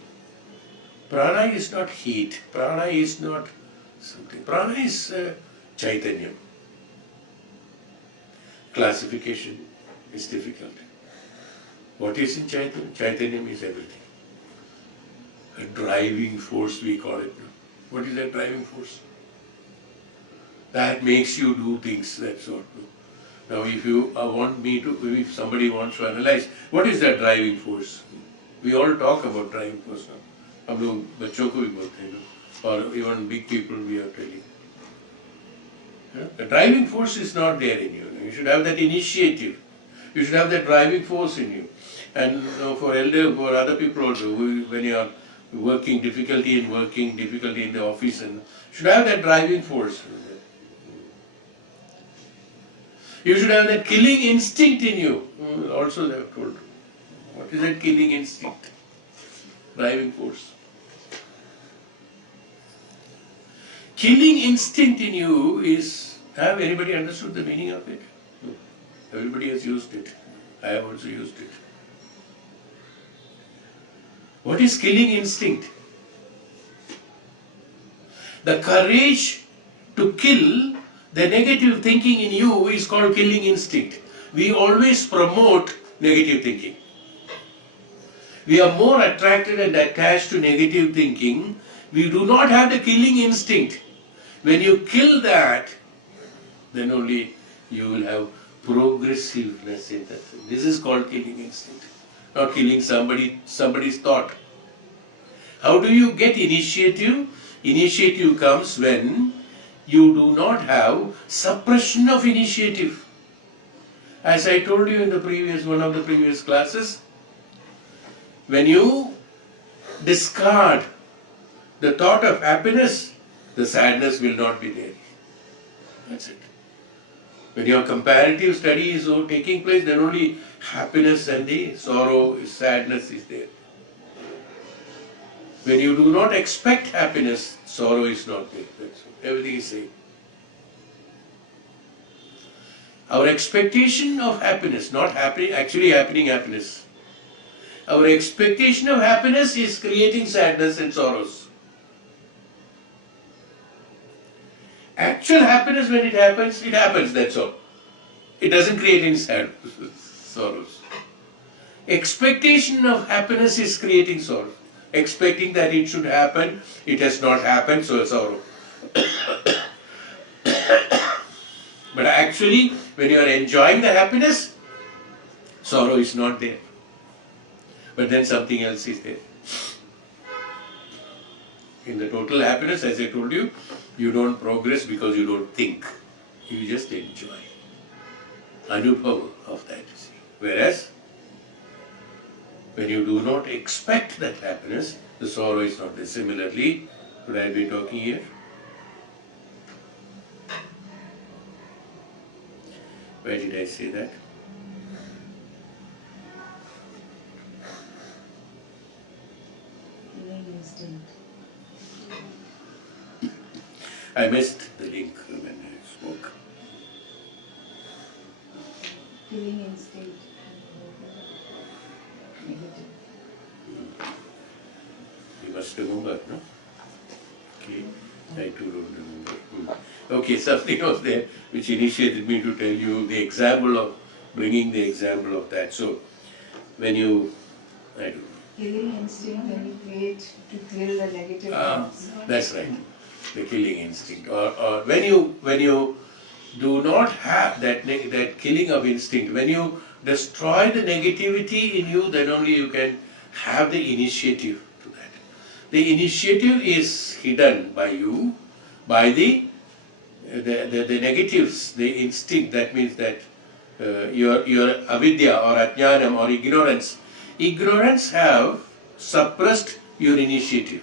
Prana is not heat. Prana is not something. Prana is Chaitanyam. Classification is difficult. What is in Chaitanya? Chaitanya means everything. A driving force, we call it. What is that driving force? That makes you do things, that's what. Now if you want me to, if somebody wants to analyze, what is that driving force? We all talk about driving force now. हम लोग बच्चों को भी बोलते हैं, or even big people we are telling. The driving force is not there in you. You should have that initiative. You should have that driving force in you. And for other people also, when you are working, difficulty in the office, and should have that driving force. You should have that killing instinct in you. Also they have told. What is that killing instinct? Driving force. Killing instinct in you is, have anybody understood the meaning of it? No. Everybody has used it. I have also used it. What is killing instinct? The courage to kill the negative thinking in you is called killing instinct. We always promote negative thinking. We are more attracted and attached to negative thinking. We do not have the killing instinct. When you kill that, then only you will have progressiveness in that. This is called killing instinct. Not killing somebody's thought. How do you get initiative? Initiative comes when you do not have suppression of initiative. As I told you in the one of the previous classes, when you discard the thought of happiness, the sadness will not be there. That's it. When your comparative study is taking place, then only happiness and the sorrow, sadness is there. When you do not expect happiness, sorrow is not there. That's all. Everything is same. Our expectation of happiness, not happening, actually happening happiness. Our expectation of happiness is creating sadness and sorrows. Actual happiness, when it happens, that's all. It doesn't create any sorrows. Expectation of happiness is creating sorrow. Expecting that it should happen, it has not happened, so sorrow. But actually, when you are enjoying the happiness, sorrow is not there. But then something else is there. In the total happiness, as I told you, you don't progress because you don't think. You just enjoy. Anubhava of that. Whereas, when you do not expect that happiness, the sorrow is not there. Similarly, could I be talking here? Where did I say that? Killing instinct. I missed the link when I spoke. Killing instinct. Negative. You must remember, no? Okay, I too don't remember. Okay, something was there which initiated me to tell you the example of, bringing the example of that. So, when you, I don't know. Killing instinct when you create to kill the negative thoughts. That's right, the killing instinct. Or when you do not have that killing of instinct, when you destroy the negativity in you, then only you can have the initiative to that. The initiative is hidden by you, by the negatives, the instinct. That means that your avidya or ajnanam or ignorance. Ignorance have suppressed your initiative.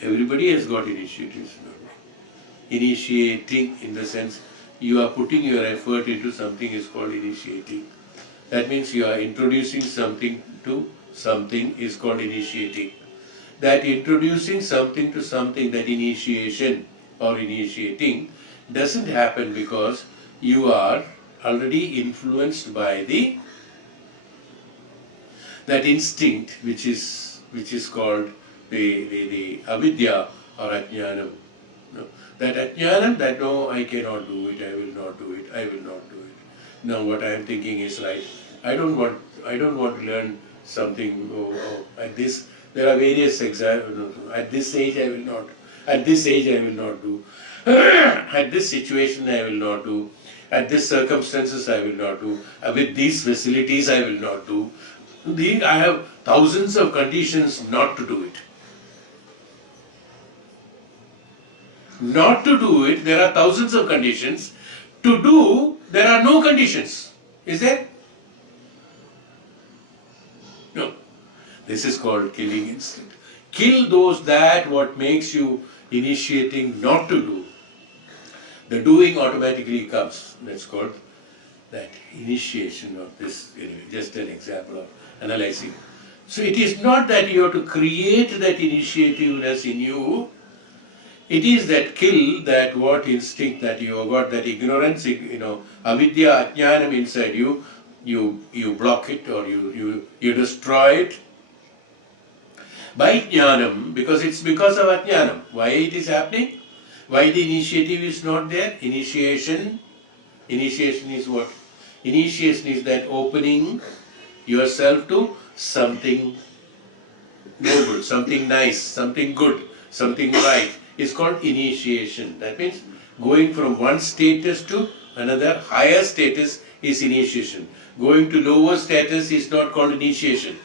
Everybody has got initiatives. Initiating, in the sense you are putting your effort into something, is called initiating. That means you are introducing something to something, is called initiating. That introducing something to something, that initiation or initiating, doesn't happen because you are already influenced by that instinct which is called the avidya or ajnanam. No. That ajnanam, that no, I cannot do it, I will not do it, I will not do it. Now what I am thinking is right, I don't want to learn something. At this, there are various examples. At this age, I will not. At this age, I will not do. At this situation, I will not do. At this circumstances, I will not do. With these facilities, I will not do. I have thousands of conditions not to do it. Not to do it, there are thousands of conditions. To do, there are no conditions. Is there? No. This is called killing instinct. Kill what makes you initiating not to do. The doing automatically comes. That's called that initiation of this. Anyway, just an example of analyzing. So it is not that you have to create that initiativeness in you. It is that kill, that what instinct that you have got, that ignorance, avidya, ajnanam inside you, you block it or you destroy it. By jnanam, because it's because of ajnanam. Why it is happening? Why the initiative is not there? Initiation is what? Initiation is that opening yourself to something noble, something nice, something good, something right. It's called initiation. That means going from one status to another higher status is initiation. Going to lower status is not called initiation.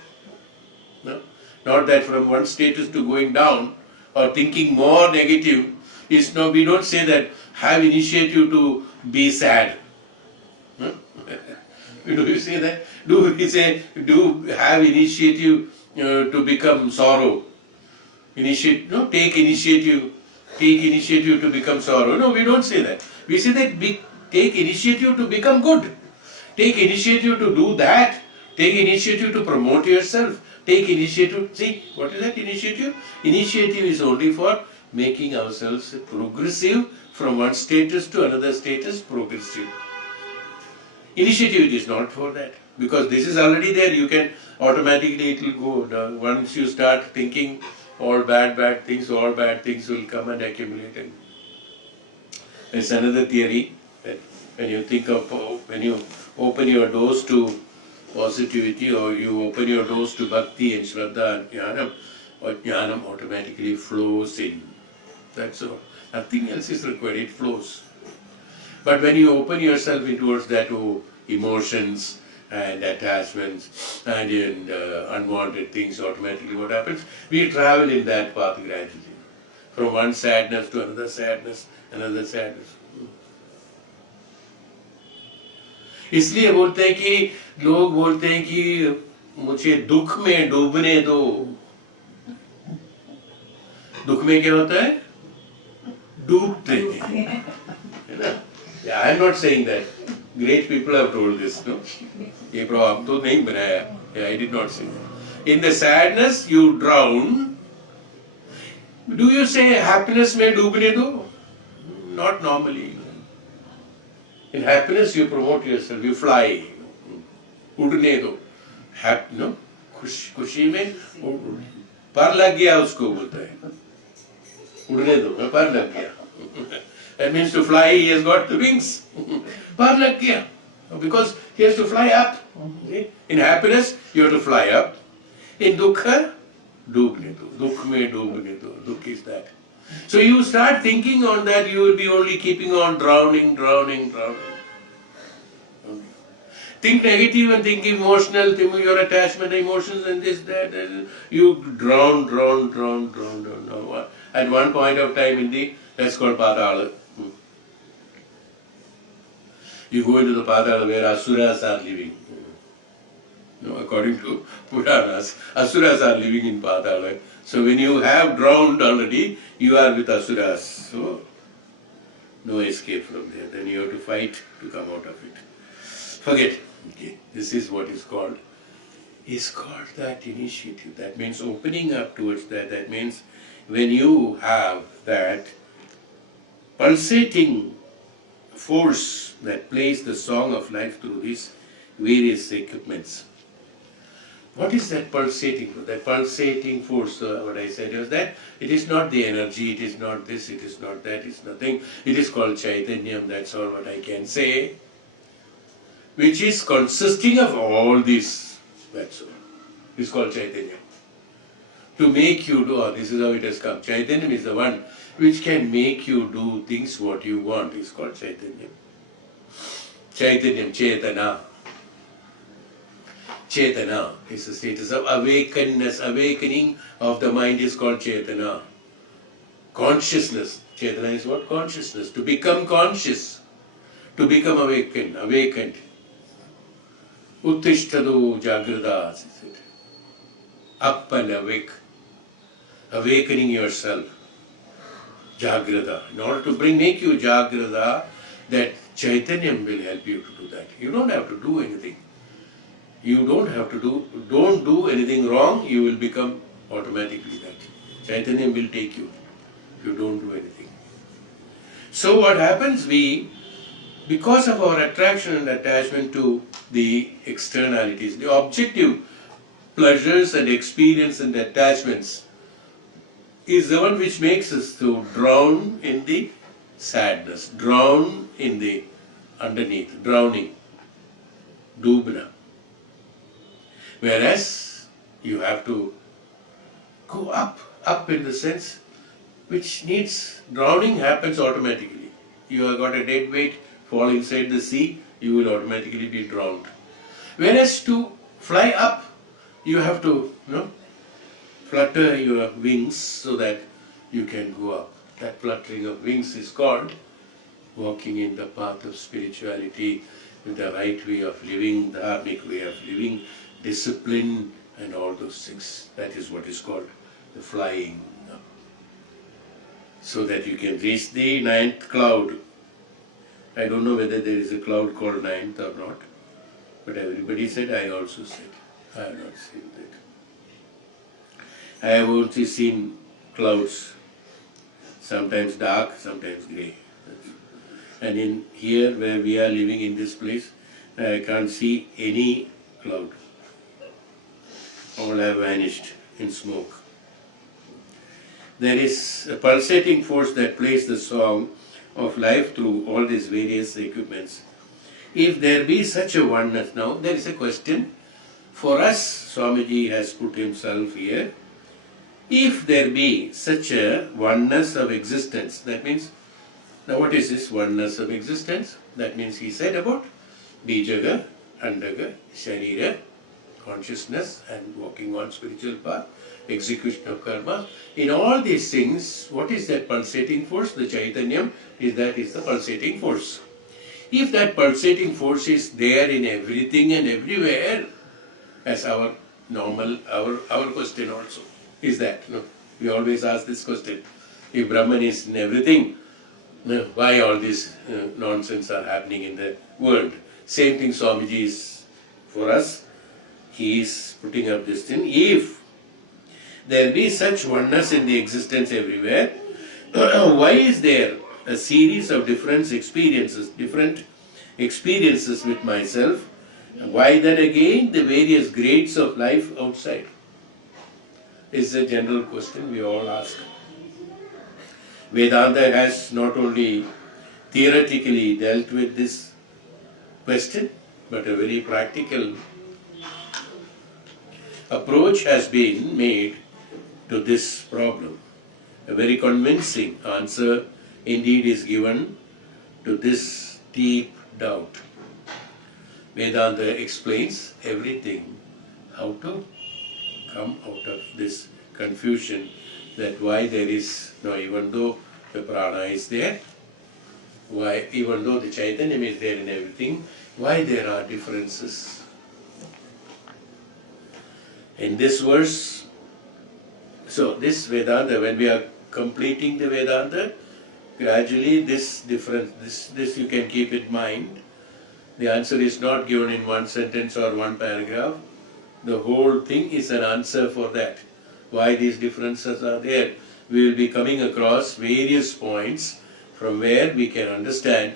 No? Not that from one status to going down or thinking more negative is no. We don't say that have initiative to be sad. No? Do we say that? Do we say do have initiative to become sorrow? Take initiative to become sorrow. No, we don't say that. We say that take initiative to become good. Take initiative to do that. Take initiative to promote yourself. Take initiative. See, what is that initiative? Initiative is only for making ourselves progressive from one status to another status, progressive. Initiative it is not for that. Because this is already there, you can automatically, it will go down. Once you start thinking all bad things will come and accumulate. There's another theory that when you open your doors to positivity or you open your doors to bhakti and shraddha and jnanam automatically flows in. That's all. Nothing else is required, it flows. But when you open yourself towards that emotions and attachments and unwanted things, automatically what happens? We travel in that path gradually. From one sadness to another sadness, another sadness. इसलिए बोलते हैं कि लोग बोलते हैं कि मुझे दुख में डूबने दो. दुख में क्या होता है? डूबते हैं. Yeah, I am not saying that. Great people have told this, no? ये प्रभाव तो नहीं बनाया. Yeah, I did not say that. In the sadness you drown. Do you say happiness में डूबने दो? Not normally. In happiness you promote yourself, you fly. उड़ने दो. No? खुशी में पर लग गया उसको बोलता है. उड़ने दो, पर लग गया. That means to fly, he has got the wings. Par lag gaya. Because he has to fly up. In happiness, you have to fly up. In dukkha, doobne do. Dukh mein doobne do. Dukh is that. So you start thinking on that, you will be only keeping on drowning. Think negative and think emotional, think your attachment, emotions and this, that. You drown. At one point of time that's called Padala. You go into the Padala where Asuras are living. According to Puranas, Asuras are living in Padala. So when you have drowned already, you are with Asuras. So no escape from there. Then you have to fight to come out of it. Forget. Okay. This is what is called. Is called that initiative. That means opening up towards that. That means when you have that pulsating force that plays the song of life through these various equipments. What is that pulsating force? That pulsating force, what I said was that it is not the energy, it is not this, it is not that, it's nothing. It is called Chaitanyam, that's all what I can say. which is consisting of all these. That's all. It's called Chaitanya. To make you do, this is how it has come. Chaitanya is the one which can make you do things what you want. It's called Chaitanya. Chaitanyam, Chetana. Chetana is the status of awakenness. Awakening of the mind is called Chetana. Consciousness. Chetana is what? Consciousness. To become conscious. To become awakened. Uttishtado Jagrada, is it? Up and awake. Awakening yourself. Jagrada. In order to make you Jagrada, that Chaitanyam will help you to do that. You don't have to do anything. You don't have to don't do anything wrong, you will become automatically that. Chaitanya will take you if you don't do anything. So what happens, because of our attraction and attachment to the externalities, the objective pleasures and experience and attachments is the one which makes us to drown in the sadness, drown in the underneath, drowning, dubna. Whereas you have to go up in the sense which needs, drowning happens automatically. You have got a dead weight, fall inside the sea, you will automatically be drowned. Whereas to fly up, you have to flutter your wings so that you can go up. That fluttering of wings is called walking in the path of spirituality with the right way of living, the dharmic way of living, discipline and all those things. That is what is called the flying up. So that you can reach the ninth cloud. I don't know whether there is a cloud called ninth or not, but everybody said, I also said. I have not seen that. I have only seen clouds, sometimes dark, sometimes grey. And in here where we are living in this place, I can't see any cloud. All have vanished in smoke. There is a pulsating force that plays the song of life through all these various equipments. If there be such a oneness, now there is a question for us, Swamiji has put himself here. If there be such a oneness of existence, that means, now what is this oneness of existence? That means he said about Bijaga, Andaga, Sharira, consciousness and walking on spiritual path, execution of karma. In all these things, what is that pulsating force? The Chaitanyam is the pulsating force. If that pulsating force is there in everything and everywhere, as our normal, our question also is that. No? We always ask this question. If Brahman is in everything, why all this nonsense are happening in the world? Same thing Swamiji is for us. He is putting up this thing. If there be such oneness in the existence everywhere, why is there a series of different experiences with myself? Why then again the various grades of life outside? Is a general question we all ask. Vedanta has not only theoretically dealt with this question, but a very practical approach has been made to this problem. A very convincing answer indeed is given to this deep doubt. Vedanta explains everything, how to come out of this confusion, that why there is, even though the prana is there, why, even though the Chaitanya is there in everything, why there are differences. In this verse, so this Vedanta, when we are completing the Vedanta, gradually this difference, this you can keep in mind. The answer is not given in one sentence or one paragraph. The whole thing is an answer for that. Why these differences are there. We will be coming across various points from where we can understand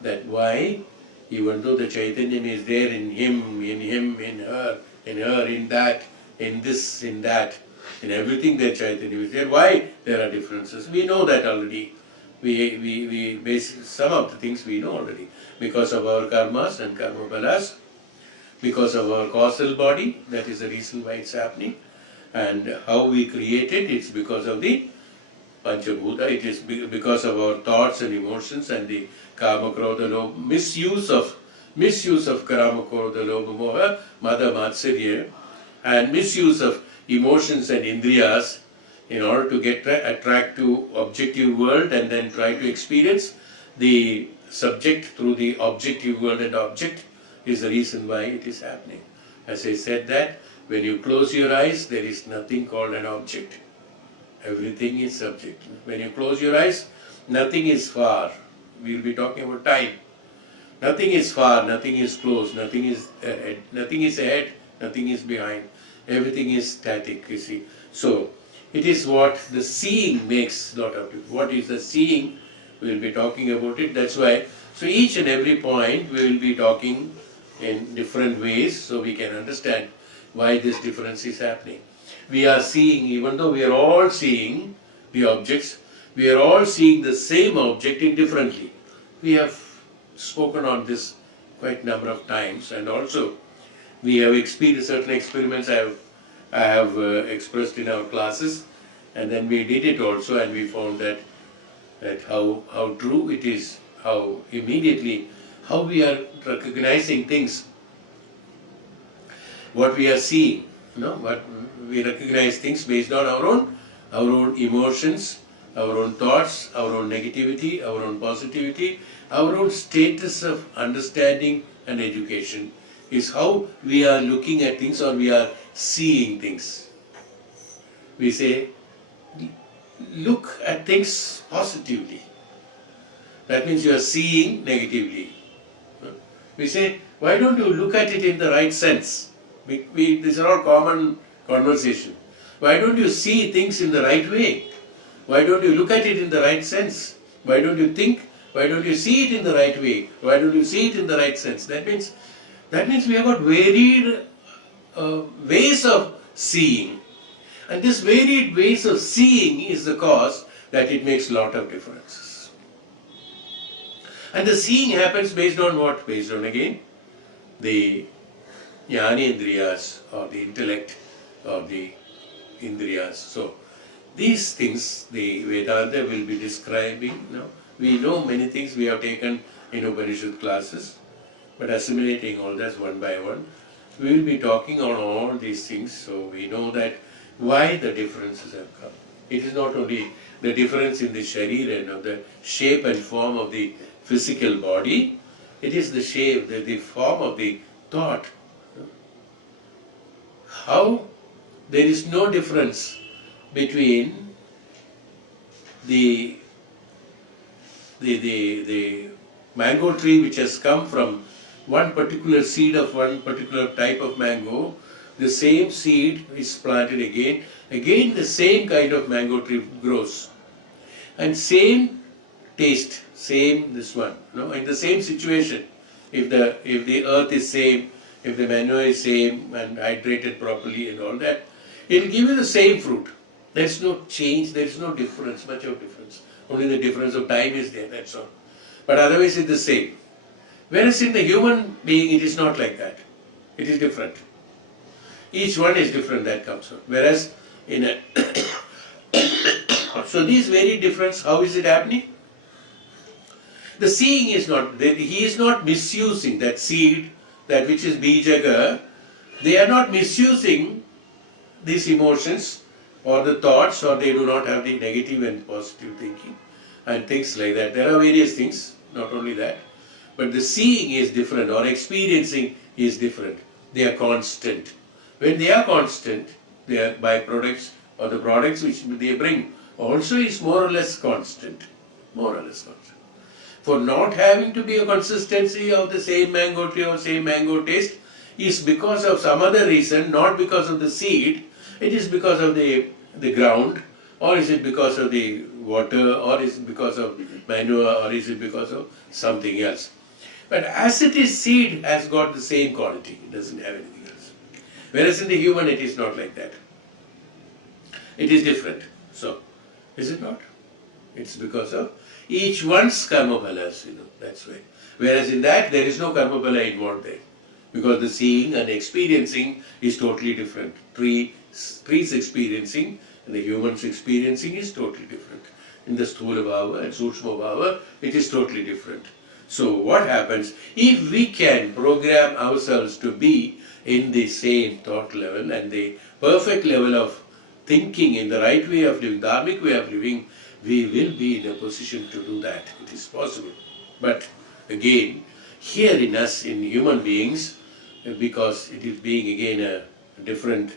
that why, even though the Chaitanya is there in him, in her, in that, in this, in that, in everything that Chaitanya is there, why there are differences. We know that already. we base some of the things we know already because of our karmas and karma balas, because of our causal body. That is the reason why it's happening. And how we create it, it's because of the Panchabhuta. It is because of our thoughts and emotions and the kama, krodha, lobha, misuse of kama, krodha, lobha, moha, mada, matsarya, and misuse of emotions and indriyas in order to get attract to objective world and then try to experience the subject through the objective world and object is the reason why it is happening. As I said that, when you close your eyes, there is nothing called an object. Everything is subject. When you close your eyes, nothing is far. We will be talking about time. Nothing is far, nothing is close, nothing is ahead, nothing is behind. Everything is static, you see. So, it is what the seeing makes lot of difference. What is the seeing? We will be talking about it. That's why, so each and every point we will be talking in different ways so we can understand why this difference is happening. We are seeing, even though we are all seeing the objects, we are all seeing the same object indifferently. We have spoken on this quite a number of times, and also we have experienced certain experiments I have expressed in our classes, and then we did it also, and we found that how true it is, how immediately, how we are recognizing things, what we are seeing, what we recognize things based on our own emotions, our own thoughts, our own negativity, our own positivity, our own status of understanding and education is how we are looking at things or we are seeing things. We say, look at things positively. That means you are seeing negatively. We say, why don't you look at it in the right sense? These are all common conversation. Why don't you see things in the right way? Why don't you look at it in the right sense? Why don't you think? Why don't you see it in the right way? Why don't you see it in the right sense? That means we have got varied ways of seeing. And this varied ways of seeing is the cause that it makes a lot of differences. And the seeing happens based on what? Based on again the jnanendriyas or the intellect or the indriyas. So these things the Vedanta will be describing. We know many things we have taken in Upanishad classes, but assimilating all that one by one, we will be talking on all these things, so we know that why the differences have come. It is not only the difference in the sharira and of the shape and form of the physical body, it is the shape, the form of the thought. How there is no difference between the mango tree which has come from one particular seed of one particular type of mango, the same seed is planted again the same kind of mango tree grows. And same taste, same this one, in the same situation. If the earth is same, if the manure is same and hydrated properly and all that, it will give you the same fruit. There is no change, there is no difference, much of difference. Only the difference of time is there, that's all. But otherwise it's the same. Whereas in the human being it is not like that. It is different. Each one is different, that comes out. Whereas in a so these very difference, how is it happening? The seeing is not, he is not misusing that seed, that which is Bh.Aadi. They are not misusing these emotions or the thoughts, or they do not have the negative and positive thinking and things like that. There are various things, not only that. But the seeing is different or experiencing is different. They are constant. When they are constant, their byproducts or the products which they bring also is more or less constant. More or less constant. For not having to be a consistency of the same mango tree or same mango taste is because of some other reason, not because of the seed. It is because of the ground, or is it because of the water, or is it because of manure, or is it because of something else. But as it is, seed has got the same quality. It doesn't have anything else. Whereas in the human it is not like that. It is different. So, is it not? It's because of each one's karma phalas, that's why. Whereas in that, there is no karma phala involved there. Because the seeing and experiencing is totally different. Trees experiencing and the humans experiencing is totally different. In the Sthula Bhava and Sukshma Bhava, it is totally different. So what happens, if we can program ourselves to be in the same thought level and the perfect level of thinking in the right way of living, dharmic way of living, we will be in a position to do that. It is possible. But again, here in us, in human beings, because it is being again a different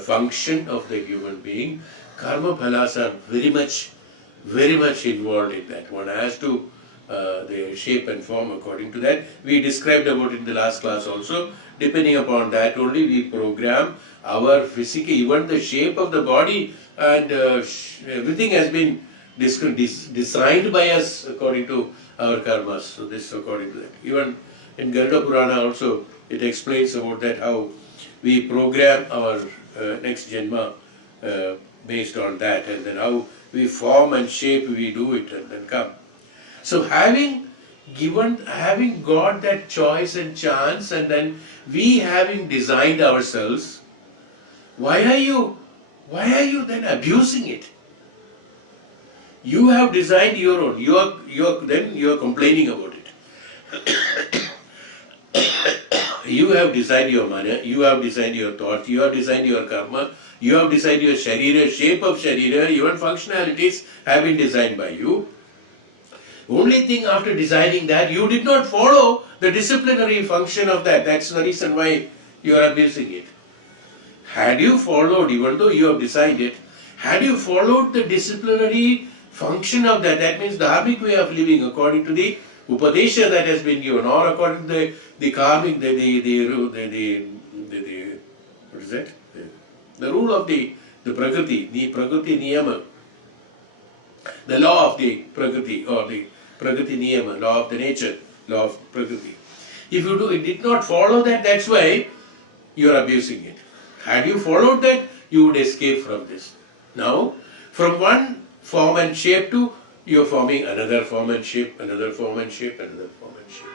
function of the human being, karma phalas are very much involved in that. One has to their shape and form according to that. We described about it in the last class also. Depending upon that only we program our physical, even the shape of the body and everything has been designed by us according to our karmas. So this according to that. Even in Garuda Purana also it explains about that how we program our next Janma based on that, and then how we form and shape, we do it and then come. So having got that choice and chance, and then we having designed ourselves, why are you then abusing it? You have designed your own. You are complaining about it. You have designed your mana, you have designed your thoughts, you have designed your karma, you have designed your sharira, shape of sharira, even functionalities have been designed by you. Only thing after deciding that, you did not follow the disciplinary function of that. That's the reason why you are abusing it. Had you followed, even though you have decided, had you followed the disciplinary function of that, that means the dharmic way of living according to the upadesha that has been given, or according to the karmic, what is that? The rule of the prakriti, the prakriti niyama, the law of the prakriti, or the prakriti niyama, law of the nature, law of prakriti. If you did not follow that, that's why you are abusing it. Had you followed that, you would escape from this. Now, from one form and shape to you are forming another form and shape, another form and shape, another form and shape.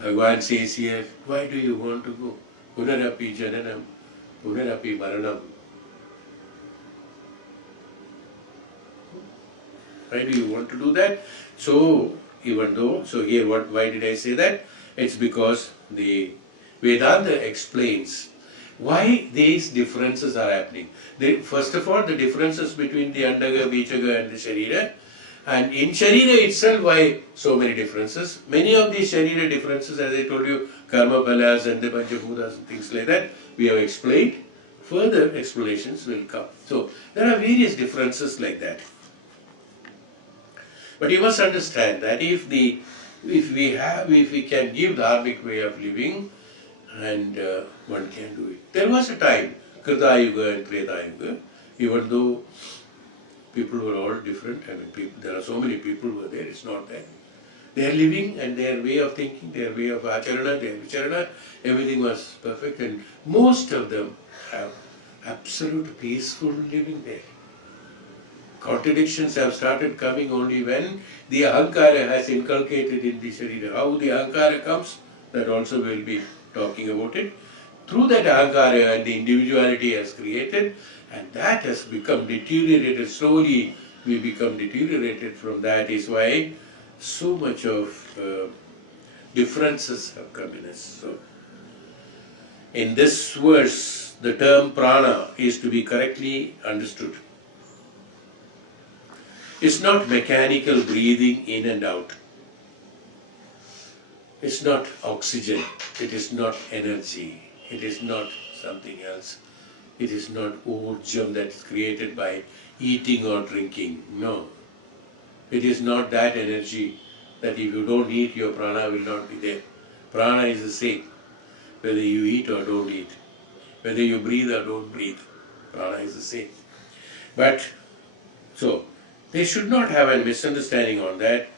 Bhagavan says here, why do you want to go? Punarapi jananam, punarapi maranam. Why do you want to do that? So, here why did I say that? It's because the Vedanta explains why these differences are happening. First of all, the differences between the Andaga, Bijaga and the Sharira. And in Sharira itself, why so many differences? Many of these Sharira differences, as I told you, Karma Phalas and the Panchabhutas and things like that, we have explained. Further explanations will come. So, there are various differences like that. But you must understand that if we can give dharmic way of living, and one can do it. There was a time, Krita Yuga and Treta Yuga, even though people were all different, there are so many people who were there, it's not that. Their living and their way of thinking, their way of acharana, their vicharana, everything was perfect, and most of them have absolute peaceful living there. Contradictions have started coming only when the ahankara has inculcated in the sharira. How the ahankara comes, that also will be talking about it. Through that ahankara and the individuality has created, and that has become deteriorated. Slowly we become deteriorated from that, is why so much of differences have come in us. So, in this verse, the term prana is to be correctly understood. It's not mechanical breathing in and out. It's not oxygen. It is not energy. It is not something else. It is not urjam that's created by eating or drinking. No. It is not that energy that if you don't eat, your prana will not be there. Prana is the same, whether you eat or don't eat, whether you breathe or don't breathe. Prana is the same. But, so, they should not have a misunderstanding on that.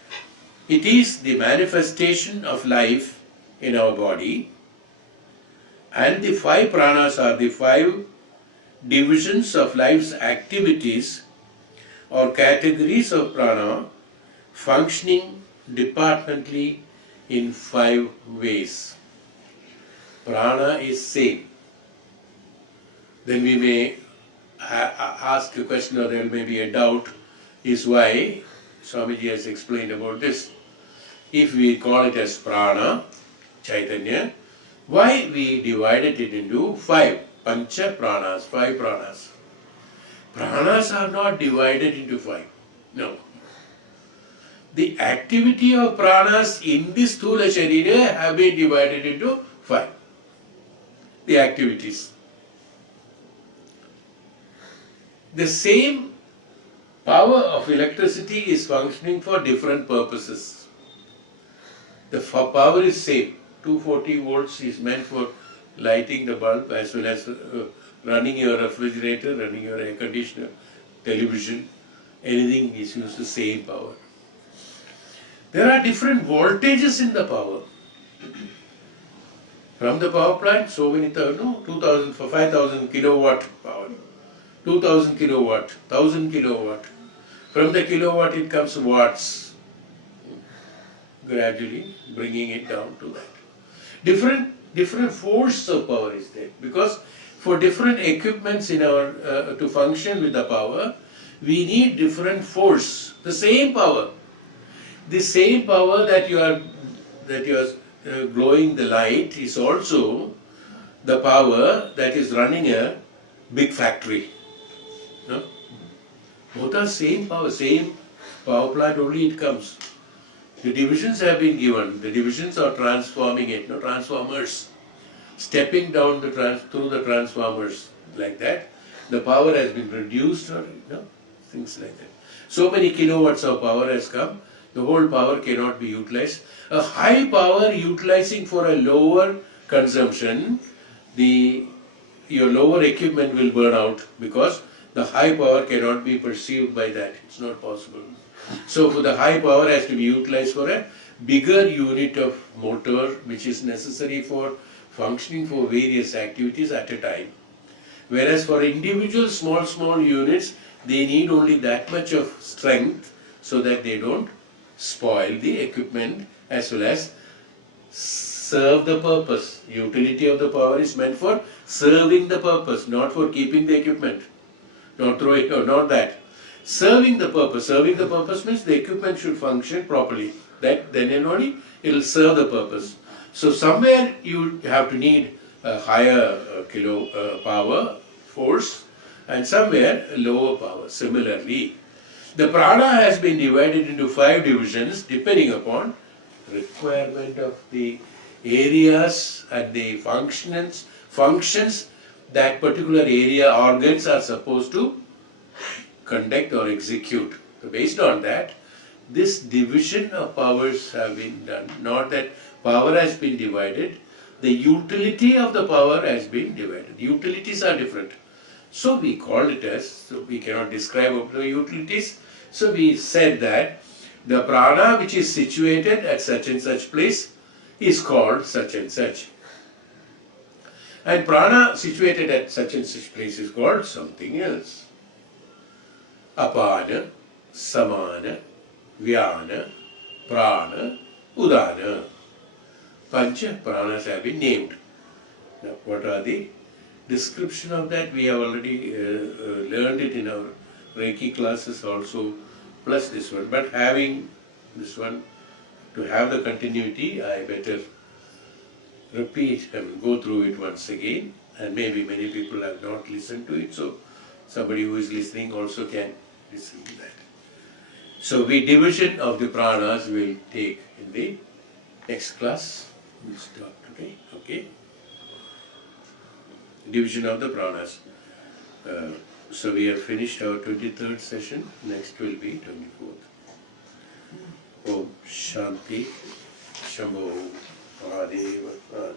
It is the manifestation of life in our body, and the 5 pranas are the 5 divisions of life's activities or categories of prana functioning departmentally in 5 ways. Prana is same. Then we may ask a question, or there may be a doubt, is why Swamiji has explained about this. If we call it as prana, Chaitanya, why we divided it into 5, pancha pranas, 5 pranas. Pranas are not divided into 5. No. The activity of pranas in this Sthula Sharira have been divided into 5. The activities. The same power of electricity is functioning for different purposes. The power is same. 240 volts is meant for lighting the bulb as well as running your refrigerator, running your air conditioner, television. Anything is used the same power. There are different voltages in the power. From the power plant, so many, 2,000 for 5,000 kilowatt power. 2,000 kilowatt, 1,000 kilowatt. From the kilowatt it comes watts, gradually bringing it down to that. Different force of power is there, because for different equipments in our to function with the power, we need different force. The same power that you are glowing the light is also the power that is running a big factory. No? Both are same power plant, only it comes. The divisions have been given. The divisions are transforming it, transformers. Stepping down through the transformers like that. The power has been reduced, or things like that. So many kilowatts of power has come. The whole power cannot be utilized. A high power utilizing for a lower consumption, your lower equipment will burn out, because the high power cannot be perceived by that. It's not possible. So for the high power has to be utilized for a bigger unit of motor, which is necessary for functioning for various activities at a time. Whereas for individual small units, they need only that much of strength so that they don't spoil the equipment as well as serve the purpose. Utility of the power is meant for serving the purpose, not for keeping the equipment. Not throwing, not that. Serving the purpose. Serving the purpose means the equipment should function properly. Then only it will serve the purpose. So somewhere you have to need a higher power force, and somewhere a lower power. Similarly, the prana has been divided into 5 divisions depending upon requirement of the areas and the functions that particular area organs are supposed to conduct or execute. So based on that, this division of powers have been done. Not that power has been divided, the utility of the power has been divided. Utilities are different. So we called it as, so we cannot describe the utilities. So we said that the prana which is situated at such and such place is called such and such. And prana situated at such and such place is called something else. Apana, samana, vyana, prana, udana. Pancha pranas have been named. Now, what are the description of that? We have already learned it in our Reiki classes also, plus this one. But having this one, to have the continuity, I better repeat and go through it once again. And maybe many people have not listened to it, so somebody who is listening also can listen to that. So division of the pranas will take in the next class. We'll start today, okay? Division of the pranas. So we have finished our 23rd session. Next will be 24th. Om Shanti Shambho Bh.Aadi.